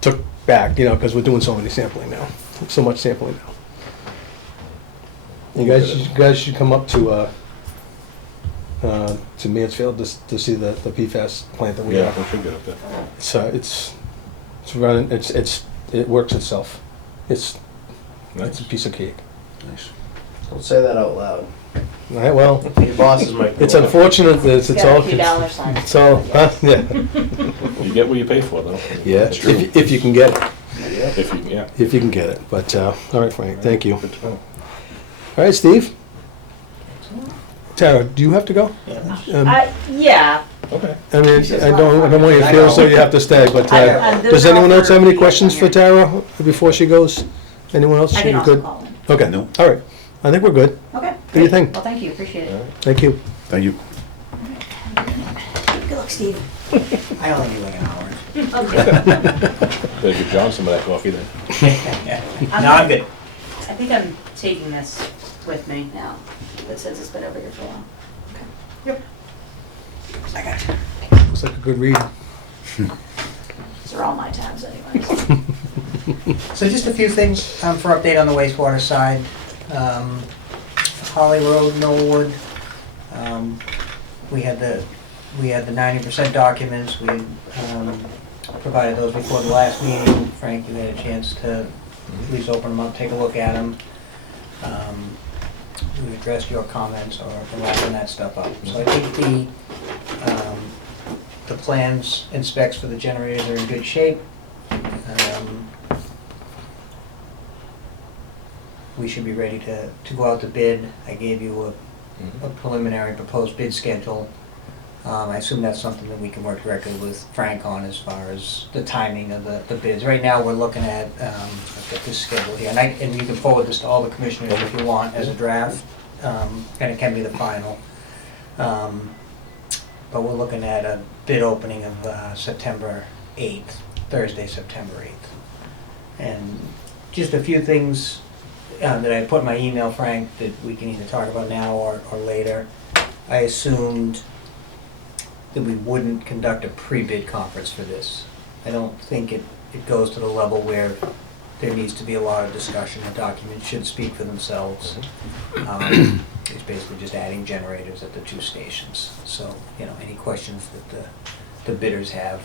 took back, because we're doing so many sampling now, so much sampling now. You guys should come up to Mansfield to see the PFAS plant that we Yeah, have. we should get up there. It's running. It works itself. It's Nice. a piece of cake. Nice. Don't say that out loud. Right, well, Your bosses might. it's unfortunate that it's Got all. a few dollar signs. It's all. Huh? Yeah. You get what you pay for, though. Yeah. That's true. If you can get it. If you, yeah. If you can get it. But all right, Frank. Thank you. Good to know. All right, Steve. Tara, do you have to go? Yeah, Okay. I mean, I don't want you to feel so you have to stay. But does anyone else have any questions for Tara before she goes? Anyone else? I can You also good? call in. Okay. No. All right. I think we're good. Okay. do you think? Well, thank you, appreciate it. Thank you. Thank you. Good luck, Steve. I only need like an hour. Okay. Better give John some of that coffee then. No, I'm good. I think I'm taking this with me now, that says it's been over here for a while. Okay. Yep. I got you. Looks like a good read. These are all my tabs anyways. So just a few things for update on the wastewater side. Holly Road, Knollwood, we had the 90% documents. We had provided those before the last meeting. Frank, you had a chance to at least open them up, take a look at them. We addressed your comments or wrapping that stuff up. So I think the plans and specs for the generators are in good shape. We should be ready to go out to bid. I gave you a preliminary proposed bid schedule. I assume that's something that we can work directly with Frank on as far as the timing of the bids. Right now, we're looking at, I've got this schedule here, and you can forward this to all the commissioners if you want as a draft, and it can be the final. But we're looking at a bid opening of September 8th, Thursday, September 8th. And just a few things that I put in my email, Frank, that we can either talk about now or later. I assumed that we wouldn't conduct a pre-bid conference for this. I don't think it goes to the level where there needs to be a lot of discussion. The documents should speak for themselves. It's basically just adding generators at the two stations. So, any questions that the bidders have,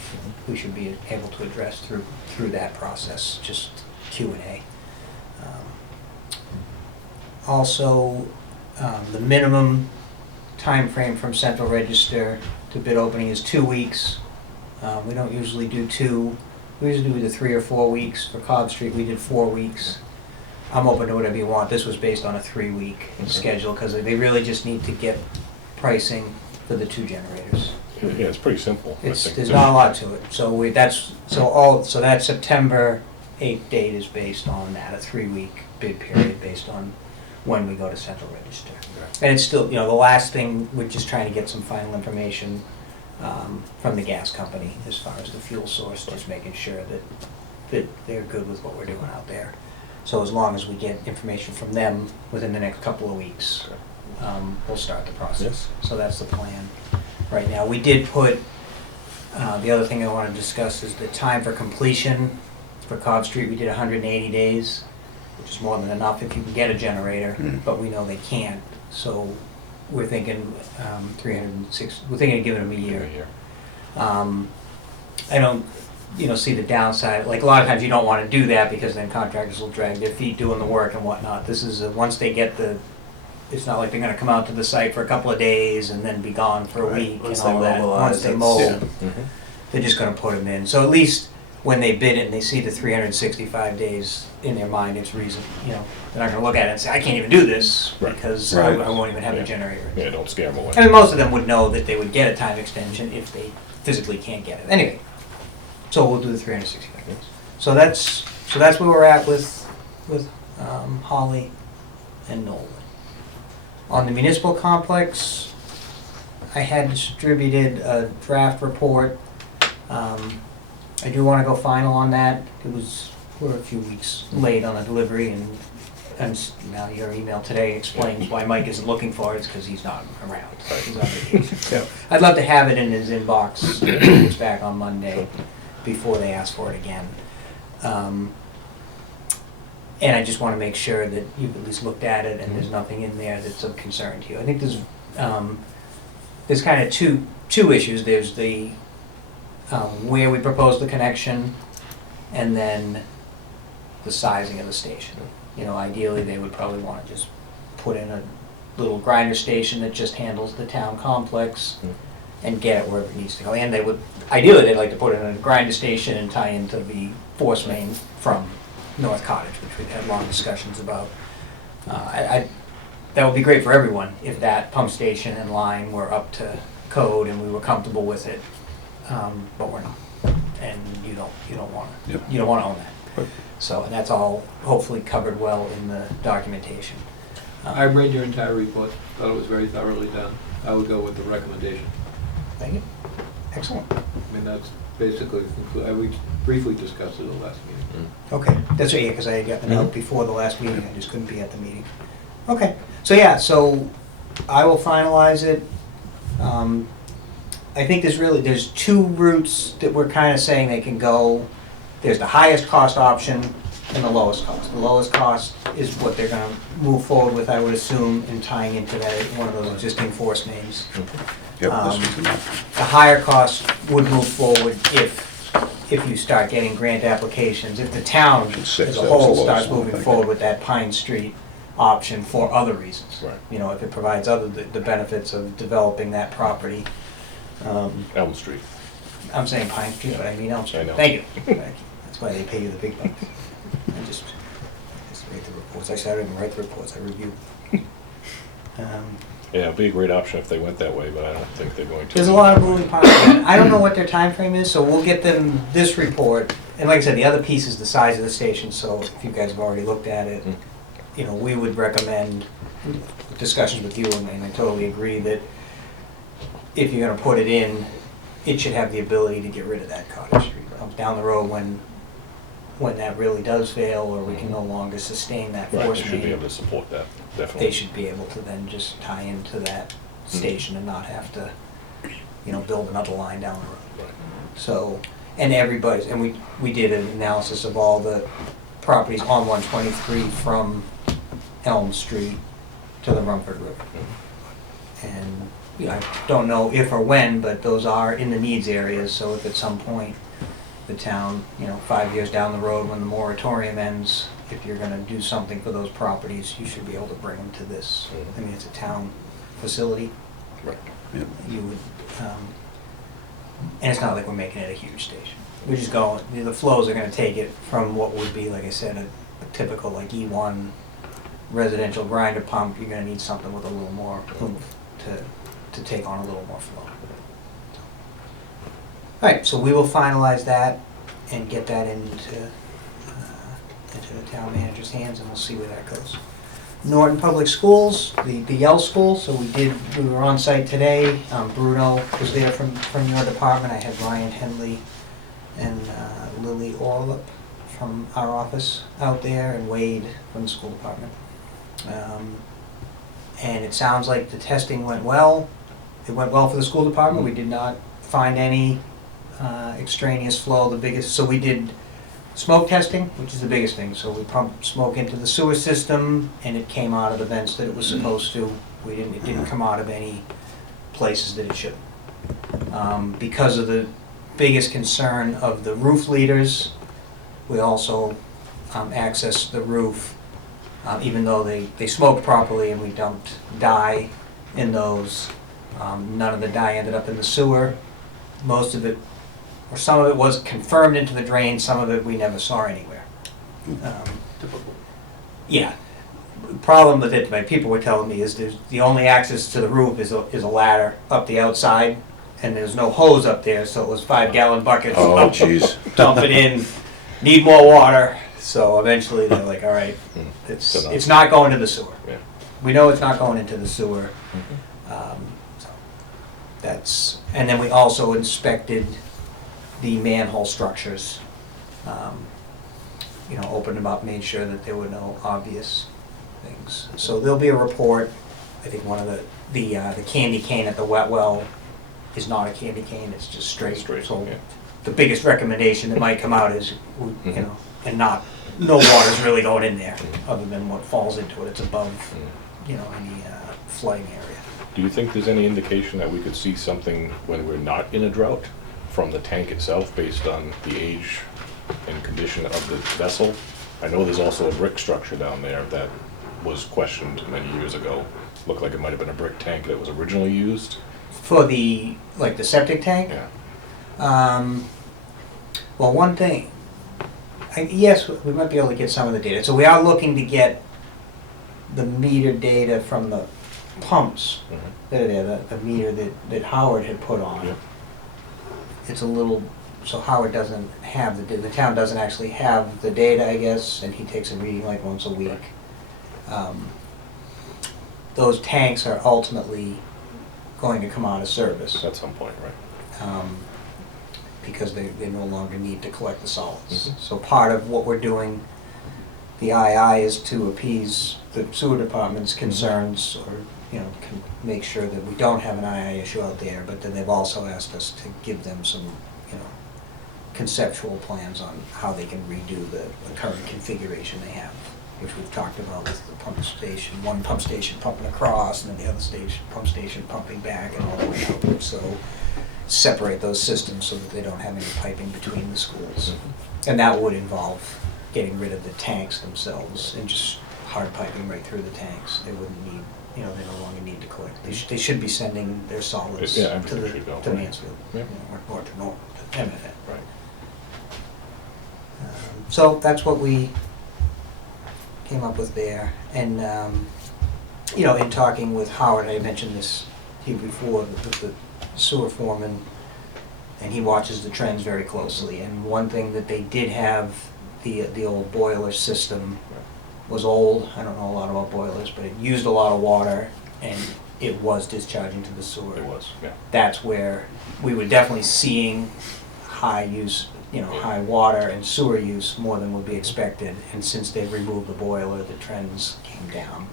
we should be able to address through that process, just Q&A. Also, the minimum time frame from Central Register to bid opening is 2 weeks. We don't usually do 2. We usually do either 3 or 4 weeks. For Cobb Street, we did 4 weeks. I'm open to whatever you want. This was based on a 3-week schedule because they really just need to get pricing for the 2 generators. Yeah, it's pretty simple. I think. There's not a lot to it. So that September 8th date is based on that, a 3-week bid period based on when we go to Central Register. And it's still, the last thing, we're just trying to get some final information from the gas company as far as the fuel source, just making sure that they're good with what we're doing out there. So as long as we get information from them within the next couple of weeks, we'll start the process. So that's the plan right now. We did put, the other thing I want to discuss is the time for completion. For Cobb Street, we did 180 days, which is more than enough if you can get a generator, but we know they can't. So we're thinking 306. We're thinking of giving them a year. I don't, see the downside. Like a lot of times, you don't want to do that because then contractors will drag their feet doing the work and whatnot. This is once they get it's not like they're going to come out to the site for a couple of days and then be gone for a week Once and all they that. mobilize, Once they it's- mold, yeah. they're just going to put them in. So at least when they bid it and they see the 365 days in their mind, it's reason, they're not going to look at it and say, I can't even do this Right. because Right. I won't even have Yeah. a generator. Yeah, don't scare them away. I mean, most of them would know that they would get a time extension if they physically can't get it. Anyway, so we'll do the 365 days. So that's where we're at with Holly and Nolan. On the municipal complex, I had distributed a draft report. I do wanna go final on that. We're a few weeks late on the delivery, and now your email today explains why Mike isn't looking for it, it's because he's not around. He's on vacation. So I'd love to have it in his inbox when he gets back on Monday before they ask for it again. And I just want to make sure that you've at least looked at it and there's nothing in there that's of concern to you. I think there's kind of two issues. There's the where we propose the connection, and then the sizing of the station. You know, ideally, they would probably want to just put in a little grinder station that just handles the town complex and get it wherever it needs to go. And ideally, they'd like to put in a grinder station and tie into the force main from North Cottage, which we've had long discussions about. That would be great for everyone if that pump station and line were up to code and we were comfortable with it, but we're not. And you don't want to. Yep. You don't want to own that. Right. So, and that's all hopefully covered well in the documentation. I read your entire report, thought it was very thoroughly done. I would go with the recommendation. Thank you. Excellent. I mean, that's basically, we briefly discussed it at the last meeting. Okay, that's right, yeah, because I had got the note before the last meeting, I just couldn't be at the meeting. Okay, so I will finalize it. I think there's two routes that we're kind of saying they can go. There's the highest cost option and the lowest cost. The lowest cost is what they're gonna move forward with, I would assume, in tying into that, one of those existing force mains. Yep, Um, this was The higher cost would move forward if you start getting grant applications, if the town Six, as a that was whole the lowest starts one, I moving think. forward with that Pine Street option for other reasons. Right. You know, if it provides the benefits of developing that property. Elm Street. I'm saying Pine Street, but I mean Elm Street. I know. Thank you. Thank you. That's why they pay you the big bucks. I just write the reports. Actually, I don't even write the reports, I review. Yeah, it'd be a great option if they went that way, but I don't think they're going to. There's a lot of moving parts. I don't know what their time frame is, so we'll get them this report. And like I said, the other piece is the size of the station, so if you guys have already looked at it, you know, we would recommend discussions with you, and I totally agree that if you're gonna put it in, it should have the ability to get rid of that Cottage Street. Down the road when that really does fail, or we can no longer sustain that Right, force they should be main, able to support that, definitely. they should be able to then just tie into that station and not have to, you know, build another line down the road. Right. So, and everybody's, and we did an analysis of all the properties on 123 from Elm Street to the Rumford River. And, you know, I don't know if or when, but those are in the needs areas, so if at some point the town, you know, 5 years down the road when the moratorium ends, if you're gonna do something for those properties, you should be able to bring them to this. I mean, it's a town facility. Right. Yep. You would, and it's not like we're making it a huge station. We're just going, the flows are gonna take it from what would be, like I said, a typical like E1 residential grinder pump. You're gonna need something with a little more oomph to take on a little more flow. All right, so we will finalize that and get that into the town manager's hands, and we'll see where that goes. Norton Public Schools, the Yell School, so we were on site today. Bruno was there from your department. I had Ryan Henley and Lily Orlip from our office out there, and Wade from the school department. And it sounds like the testing went well. It went well for the school department. We did not find any extraneous flow. So we did smoke testing, which is the biggest thing. So we pumped smoke into the sewer system, and it came out of the vents that it was supposed to. It didn't come out of any places that it should. Because of the biggest concern of the roof leaders, we also accessed the roof, even though they smoked properly and we dumped dye in those. None of the dye ended up in the sewer. Most of it, or some of it, was confirmed into the drain. Some of it we never saw anywhere. Yeah. The problem with it, my people were telling me, is the only access to the roof is a ladder up the outside, and there's no hose up there, so it was 5-gallon buckets. Oh, jeez. Dump it in, need more water. So eventually they're like, all right, it's not going to the sewer. Yeah. We know it's not going into the sewer. So that's, and then we also inspected the manhole structures. You know, opened them up, made sure that there were no obvious things. So there'll be a report. I think one of the candy cane at the wet well is not a candy cane, it's just straight. So yeah. the biggest recommendation that might come out is, you know, and no water's really going in there, other than what falls into it. It's above, you know, any flooding area. Do you think there's any indication that we could see something when we're not in a drought from the tank itself based on the age and condition of the vessel? I know there's also a brick structure down there that was questioned many years ago. Looked like it might have been a brick tank that was originally used. For the, like the septic tank? Yeah. Well, one thing, yes, we might be able to get some of the data. So we are looking to get the meter data from the pumps that are there, the meter that Howard had put on. Yeah. It's a little, so Howard doesn't have the town doesn't actually have the data, I guess, and he takes a reading like once a week. Those tanks are ultimately going to come out of service. At some point, right? Because they no longer need to collect the solids. So part of what we're doing, the II, is to appease the sewer department's concerns, or, you know, can make sure that we don't have an II issue out there, but then they've also asked us to give them some, you know, conceptual plans on how they can redo the current configuration they have, which we've talked about with the pump station, one pump station pumping across, and then the other pump station pumping back and all the way out. So separate those systems so that they don't have any piping between the schools. And that would involve getting rid of the tanks themselves and just hard piping right through the tanks. They wouldn't need, you know, they no longer need to collect. They should be sending their solids Yeah, to everything should go, to right. Mansfield, Yeah. you know, or to MFN. Right. So that's what we came up with there. And, you know, in talking with Howard, I mentioned this to you before, with the sewer foreman, and he watches the trends very closely. And one thing that they did have, the old boiler system was old. I don't know a lot about boilers, but it used a lot of water, and it was discharging to the sewer. It was, yeah. That's where we were definitely seeing high use, you know, high water and sewer use more than would be expected. And since they've removed the boiler, the trends came down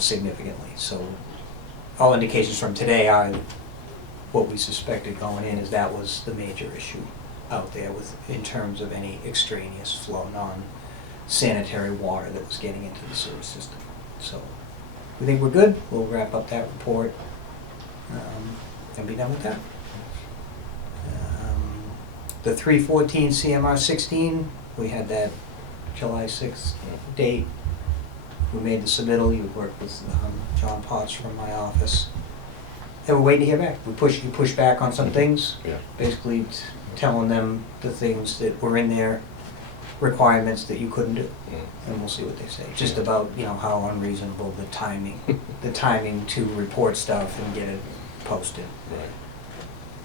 significantly. So all indications from today are what we suspected going in, is that was the major issue out there with, in terms of any extraneous flow, non-sanitary water that was getting into the sewer system. So we think we're good. We'll wrap up that report and be done with that. The 314 CMR 16, we had that July 6th date. We made the submittal. You worked with John Potts from my office. And we're waiting to hear back. You push back on some things, Yeah. basically telling them the things that were in their requirements that you couldn't do. And we'll see what they say. Just about, you know, how unreasonable the timing to report stuff and get it posted. Right.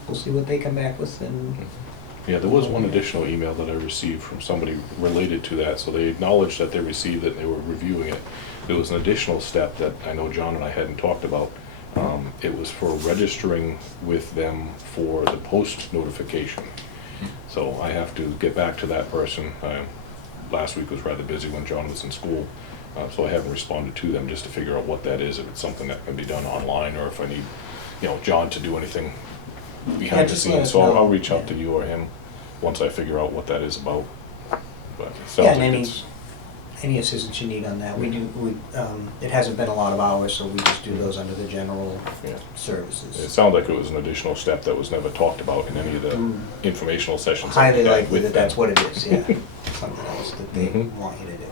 We'll see what they come back with, and Yeah, there was one additional email that I received from somebody related to that, so they acknowledged that they received it, they were reviewing it. There was an additional step that I know John and I hadn't talked about. It was for registering with them for the post notification. So I have to get back to that person. Last week was rather busy when John was in school, so I haven't responded to them just to figure out what that is, if it's something that can be done online, or if I need, you know, John to do anything behind the just let scenes. us So know. I'll reach out to you or him once I figure out what that is about. But it sounds Yeah, and like any- it's, any assistance you need on that. It hasn't been a lot of hours, so we just do those under the general yeah. It services. sounded like it was an additional step that was never talked about in any of the informational sessions. that we Highly had likely with that that's them. what it is, yeah. Something else that they Mhm. want you to do.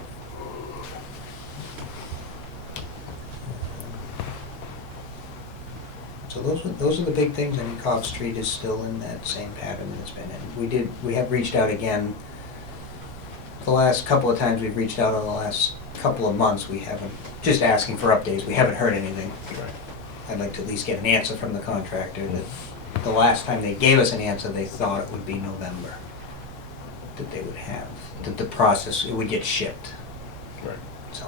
So those are the big things. I mean, Cobb Street is still in that same pattern that it's been in. We have reached out again. The last couple of times we've reached out in the last couple of months, we haven't, just asking for updates, we haven't heard anything. Right. I'd like to at least get an answer from the contractor that the last time they gave us an answer, they thought it would be November that they would have, that the process, it would get shipped. Right. So,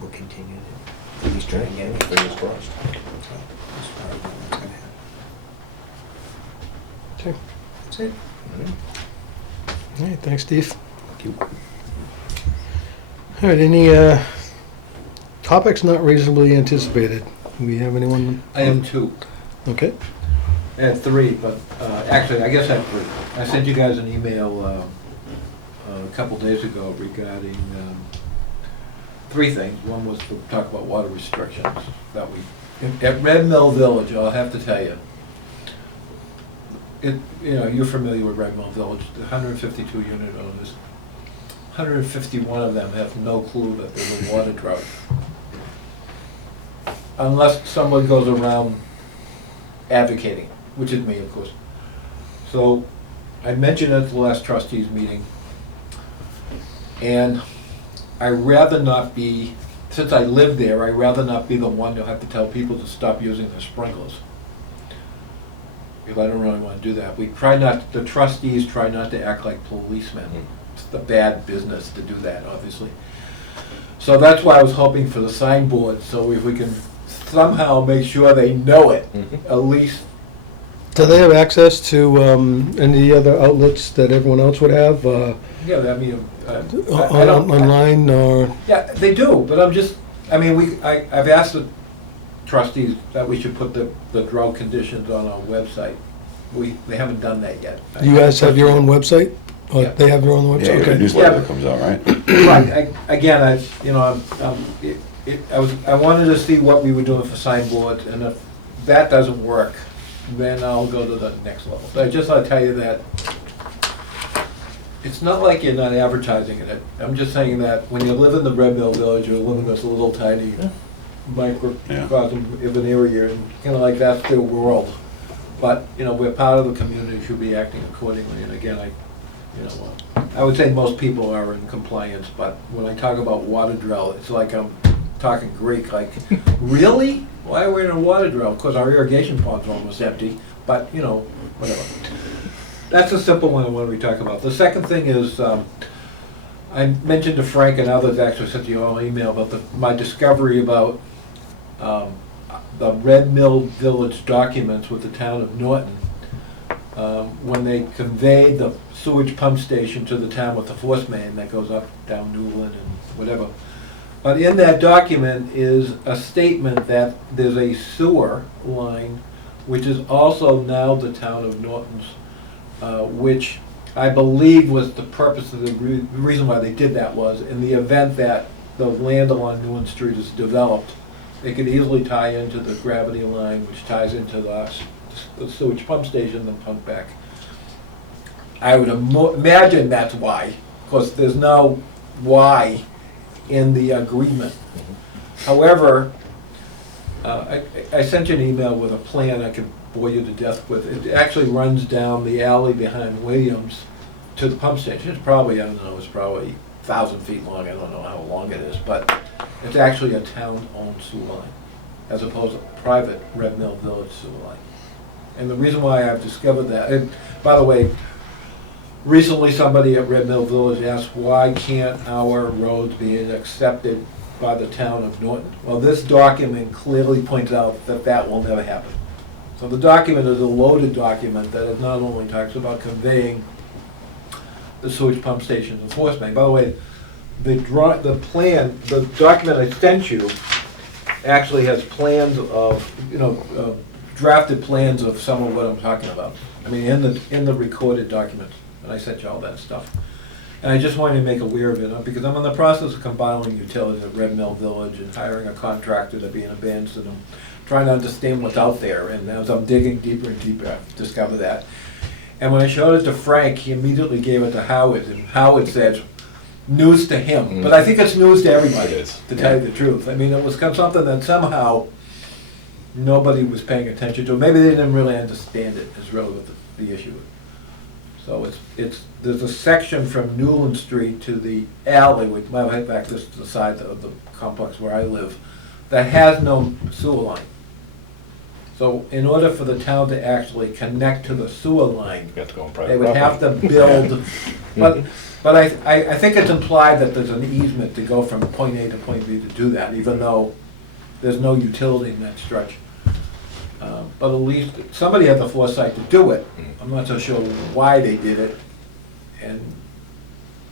we'll continue to at least try and get it. Fingers crossed. So, as far as when that's gonna happen. Okay. That's it. All right, thanks, Steve. Thank you. All right, any topics not reasonably anticipated? Do we have anyone? I have two. Okay. I had three, but actually, I guess I have three. I sent you guys an email a couple days ago regarding three things. One was to talk about water restrictions that at Red Mill Village, I'll have to tell you, you're familiar with Red Mill Village, the 152 unit owners, 151 of them have no clue that there's a water drought. Unless someone goes around advocating, which is me, of course. So I mentioned at the last trustees meeting, and I rather not be, since I live there, I rather not be the one to have to tell people to stop using their sprinklers. Because I don't really want to do that. The trustees try not to act like policemen. It's the bad business to do that, obviously. So that's why I was hoping for the signboard, so if we can somehow make sure they know it, at least. Do they have access to any other outlets that everyone else would have? Yeah, I mean, I don't. Online or? Yeah, they do, but I've asked the trustees that we should put the drought conditions on our website. They haven't done that yet. You guys have your own website? Or Yeah. they have their own Yeah, website? your Okay. newsletter Yeah. comes out, right? Right, I wanted to see what we were doing for signboards, and if that doesn't work, then I'll go to the next level. But I just want to tell you that it's not like you're not advertising it. I'm just saying that when you live in the Red Mill Village, you live in this little tiny microcosm of an area, and kind of like that's their world. But, we're part of the community, should be acting accordingly, and again, I would say most people are in compliance, but when I talk about water drought, it's like I'm talking Greek, like, really? Why are we in a water drought? Because our irrigation ponds are almost empty, but, whatever. That's a simple one when we talk about. The second thing is, I mentioned to Frank and others, actually sent you all an email about my discovery about the Red Mill Village documents with the town of Norton. When they conveyed the sewage pump station to the town with the force main that goes up, down Newland and whatever. But in that document is a statement that there's a sewer line, which is also now the town of Norton's, which I believe was the purpose of the reason why they did that was in the event that the land along Newland Street is developed, they could easily tie into the gravity line, which ties into the sewage pump station, then pump back. I would imagine that's why, because there's no why in the agreement. However, I sent you an email with a plan I could bore you to death with. It actually runs down the alley behind Williams to the pump station. It's probably, it's probably 1,000 feet long. I don't know how long it is, but it's actually a town-owned sewer line, as opposed to a private Red Mill Village sewer line. And the reason why I've discovered that, and by the way, recently somebody at Red Mill Village asked, why can't our roads be accepted by the town of Norton? Well, this document clearly points out that that will never happen. So the document is a loaded document that it not only talks about conveying the sewage pump station and force main. By the way, the document I sent you actually has plans of, drafted plans of some of what I'm talking about. I mean, in the recorded documents, and I sent you all that stuff. And I just wanted to make aware of it, because I'm in the process of compiling utilities at Red Mill Village and hiring a contractor to be in advance, and I'm trying to understand what's out there. And as I'm digging deeper and deeper, I've discovered that. And when I showed it to Frank, he immediately gave it to Howard, and Howard said, news to him. But I think it's news to everybody, It is. to tell you the truth. I mean, it was something that somehow nobody was paying attention to. Maybe they didn't really understand it, is really what the issue is. So there's a section from Newland Street to the alley, which might head back this to the side of the complex where I live, that has no sewer line. So in order for the town to actually connect to the sewer line, You have to go on private they would have to build, but I think it's implied that there's an easement to go from point A to point B to do that, even though there's no utility in that stretch. But at least somebody had the foresight to do it. I'm not so sure why they did it, and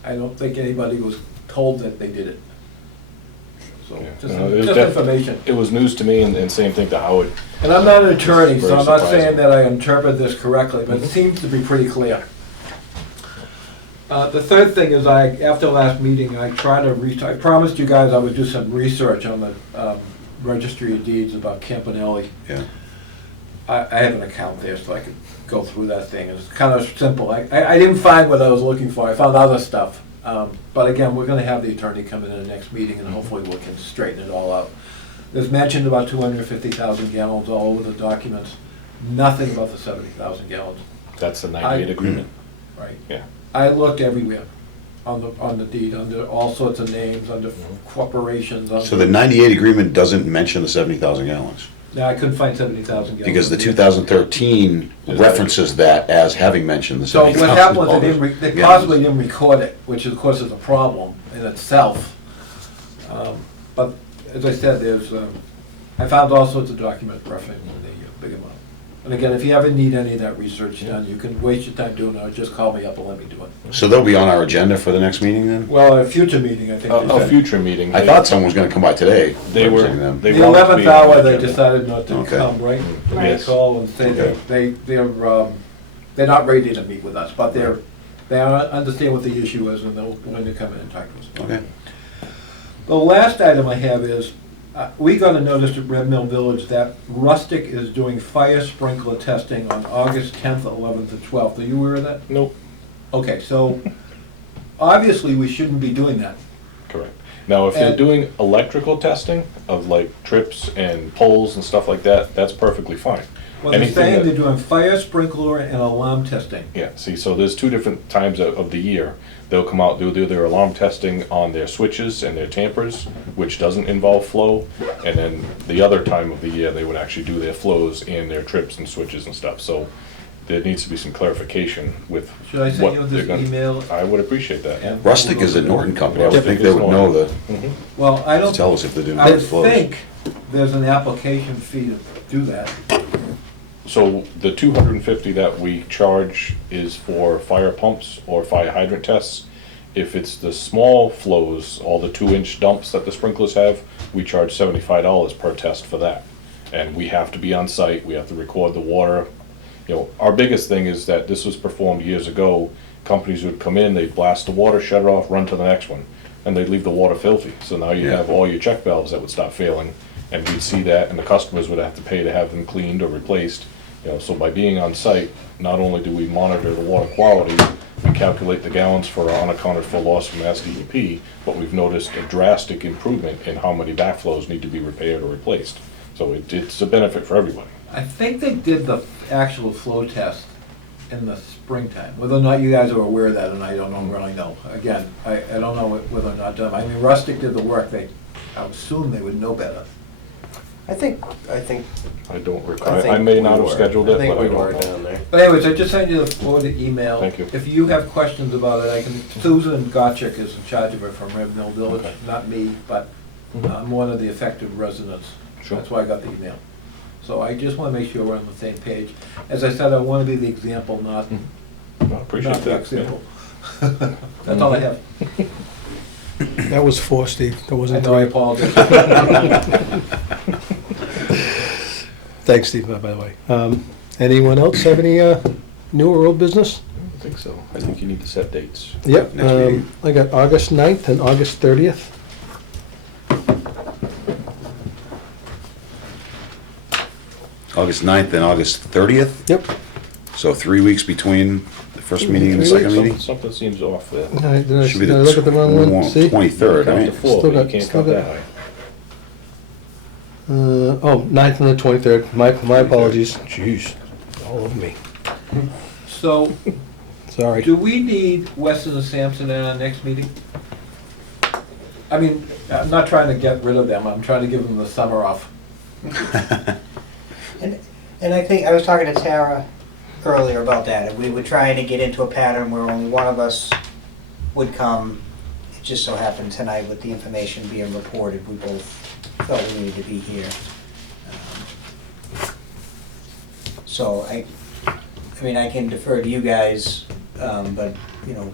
I don't think anybody was told that they did it. So, Yeah. just, No, it was just information. It was news to me, and same thing to Howard. And I'm not an attorney, so Very I'm not surprising. saying that I interpret this correctly, but it seems to be pretty clear. The third thing is after last meeting, I promised you guys I would do some research on the registry of deeds about Campanelli. Yeah. I have an account there, so I could go through that thing. It's kind of simple. I didn't find what I was looking for. I found other stuff. But again, we're gonna have the attorney come in the next meeting, and hopefully we can straighten it all out. There's mentioned about 250,000 gallons all over the documents. Nothing about the 70,000 gallons, That's the 98 agreement. right? Yeah. I looked everywhere on the deed, under all sorts of names, under corporations. So the 98 agreement doesn't mention the 70,000 gallons? No, I couldn't find 70,000 gallons. Because the 2013 references that as having mentioned the So what 70,000 happened was they gallons. possibly didn't record it, which of course is a problem in itself. But as I said, I found all sorts of documents referencing the big amount. And again, if you ever need any of that research done, you can waste your time doing it, or just call me up and let me do it. So they'll be on our agenda for the next meeting then? Well, a future meeting, I think they A said. future meeting. I thought someone was gonna come by today. They were, representing them. they The wanted to 11th be on hour, the they agenda. decided not to Okay. come, right? Yes. They call and say Okay. they're not ready to meet with us, but they understand what the issue is, and they'll, when they come in and talk to us. Okay. The last item I have is, we got a notice at Red Mill Village that Rustic is doing fire sprinkler testing on August 10th, 11th, and 12th. Are you aware of that? Nope, Okay, so obviously we shouldn't be doing that. correct. Now, if they're And- doing electrical testing of like trips and poles and stuff like that, that's perfectly fine. Well, they're Anything saying that- they're doing fire sprinkler and alarm testing. Yeah, see, so there's two different times of the year. They'll come out, they'll do their alarm testing on their switches and their tampers, which doesn't involve flow. And then the other time of the year, they would actually do their flows and their trips and switches and stuff. So there needs to be some clarification with Should I send what you they're this gonna. email? I would appreciate that. And- Rustic is a Norton company. I would Rustic think they is would know Norton. the, Well, I don't. tell us if they're doing I would flows. think there's an application fee to do that. So the 250 that we charge is for fire pumps or fire hydrant tests. If it's the small flows, all the 2-inch dumps that the sprinklers have, we charge $75 per test for that. And we have to be on site, we have to record the water. You know, our biggest thing is that this was performed years ago. Companies would come in, they'd blast the water, shut it off, run to the next one, and they'd leave the water filthy. So now you Yeah. have all your check valves that would stop failing, and we'd see that, and the customers would have to pay to have them cleaned or replaced. You know, so by being on site, not only do we monitor the water quality, we calculate the gallons for our unaccounted for loss from Mass DEP, but we've noticed a drastic improvement in how many backflows need to be repaired or replaced. So it's a benefit for everybody. I think they did the actual flow test in the springtime. Whether or not you guys are aware of that, and I don't really know. Again, I don't know whether or not done. I mean, Rustic did the work. I would assume they would know better. I think, I don't recall, I think I may we not have were. scheduled it, I think but I we were don't know. down there. But anyways, I just sent you the forwarded email. Thank you. If you have questions about it, Susan Gotchick is in charge of it from Red Mill Village, Okay. not me, but Mhm. I'm one of the affected residents. Sure. That's why I got the email. So I just want to make sure we're on the same page. As I said, I want to be the example, not I appreciate not the that. yeah. example. That's all I have. That was 4, Steve. That I wasn't know, I 3. apologize. Thanks, Steve, by the way. Anyone else have any new or old business? I don't think so. I think you need to set dates. Yep. Next meeting. I got August 9th and August 30th. August 9th and August 30th, Yep. so 3 weeks between the first meeting and the 3 second weeks. meeting? Something seems off there. Should be Did I look at the wrong one? See? 23rd, Count to right? 4, Still but you got- can't still count that got- high. 9th and the 23rd. My apologies. Jeez, all over me. So, Sorry. do we need Weston and Sampson at our next meeting? I mean, I'm not trying to get rid of them, I'm trying to give them the summer off. And I think, I was talking to Tara earlier about that, and we were trying to get into a pattern where only one of us would come. It just so happened tonight with the information being reported, we both felt we needed to be here. So I mean, I can defer to you guys, but, you know,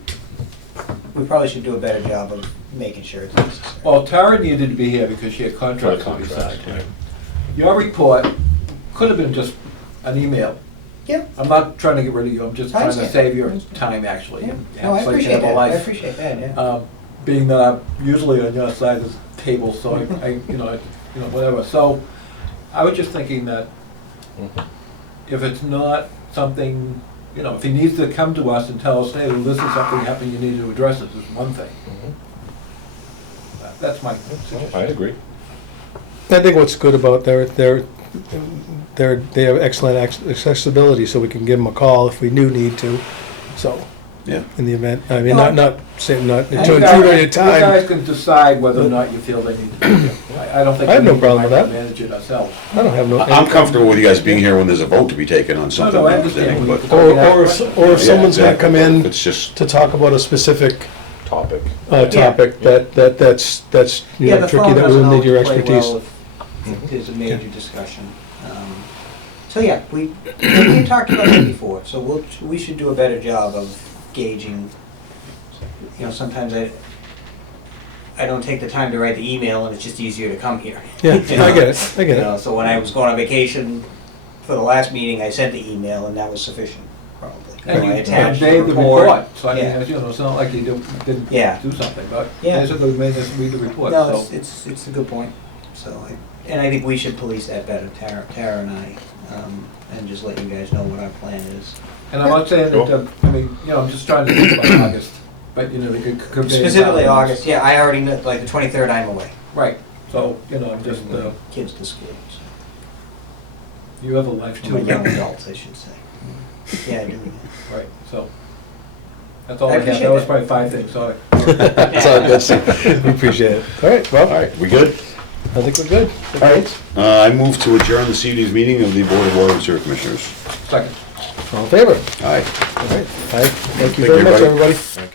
we probably should do a better job of making sure it's necessary. Well, Tara needed to be here because she had contracts to be signed. Your report could have been just an email. Yeah. I'm not trying to get rid of you, I'm just I trying to understand. save your time, actually. Yeah. and No, I so you can appreciate have a that, I life. appreciate that, yeah. Being that I'm usually on your side of the table, so whatever. So I was just thinking that if it's not something, if he needs to come to us and tell us, hey, this is something happened, you need to address it, is one thing. That's my suggestion. I agree. I think what's good about they have excellent accessibility, so we can give them a call if we do need to, so, Yeah. in the event, I mean, not saying, not to You intrude guys- on your You time. guys can decide whether or not you feel they need to be here. I don't think I have we no need to problem with that. manage it ourselves. I don't have no. I'm comfortable with you guys being here when there's a vote to be taken on something. No, I understand. but- Or if someone's gonna come in It's just to talk about a specific Topic. topic, that's, Yeah, the tricky, phone that doesn't will need your always play expertise. well if there's a major discussion. So yeah, we had talked about it before, so we should do a better job of gauging. Sometimes I don't take the time to write the email, and it's just easier to come here. Yeah, You know? I get it, I get it. So when I was going on vacation for the last meeting, I sent the email, and that was sufficient, probably. And you I attached gave the report, so I mean, Yeah. it's not like you didn't Yeah. do something, but Yeah. basically we made us read the report, No, so. it's a good point. And I think we should police that better, Tara and I, and just let you guys know what our plan is. And I'm not saying that, Sure. I'm just trying to think about August, but, they could convey. Specifically values. August, yeah, I already know, like the 23rd, I'm away. Right, so, I'm just, Kids to school, so. you have a life too. My young adults, I should say. Yeah, I do. Right, so, that's all I I have, appreciate that was that. probably 5 things, sorry. It's all good, Steve. We appreciate it. All right, well, all right, we good? I think we're good. All right. I move to adjourn this evening's meeting of the Board of Water and Sewer Commissioners. Second. All in favor? Aye. All right, aye. Thank you Thank very you, much, everybody. everybody.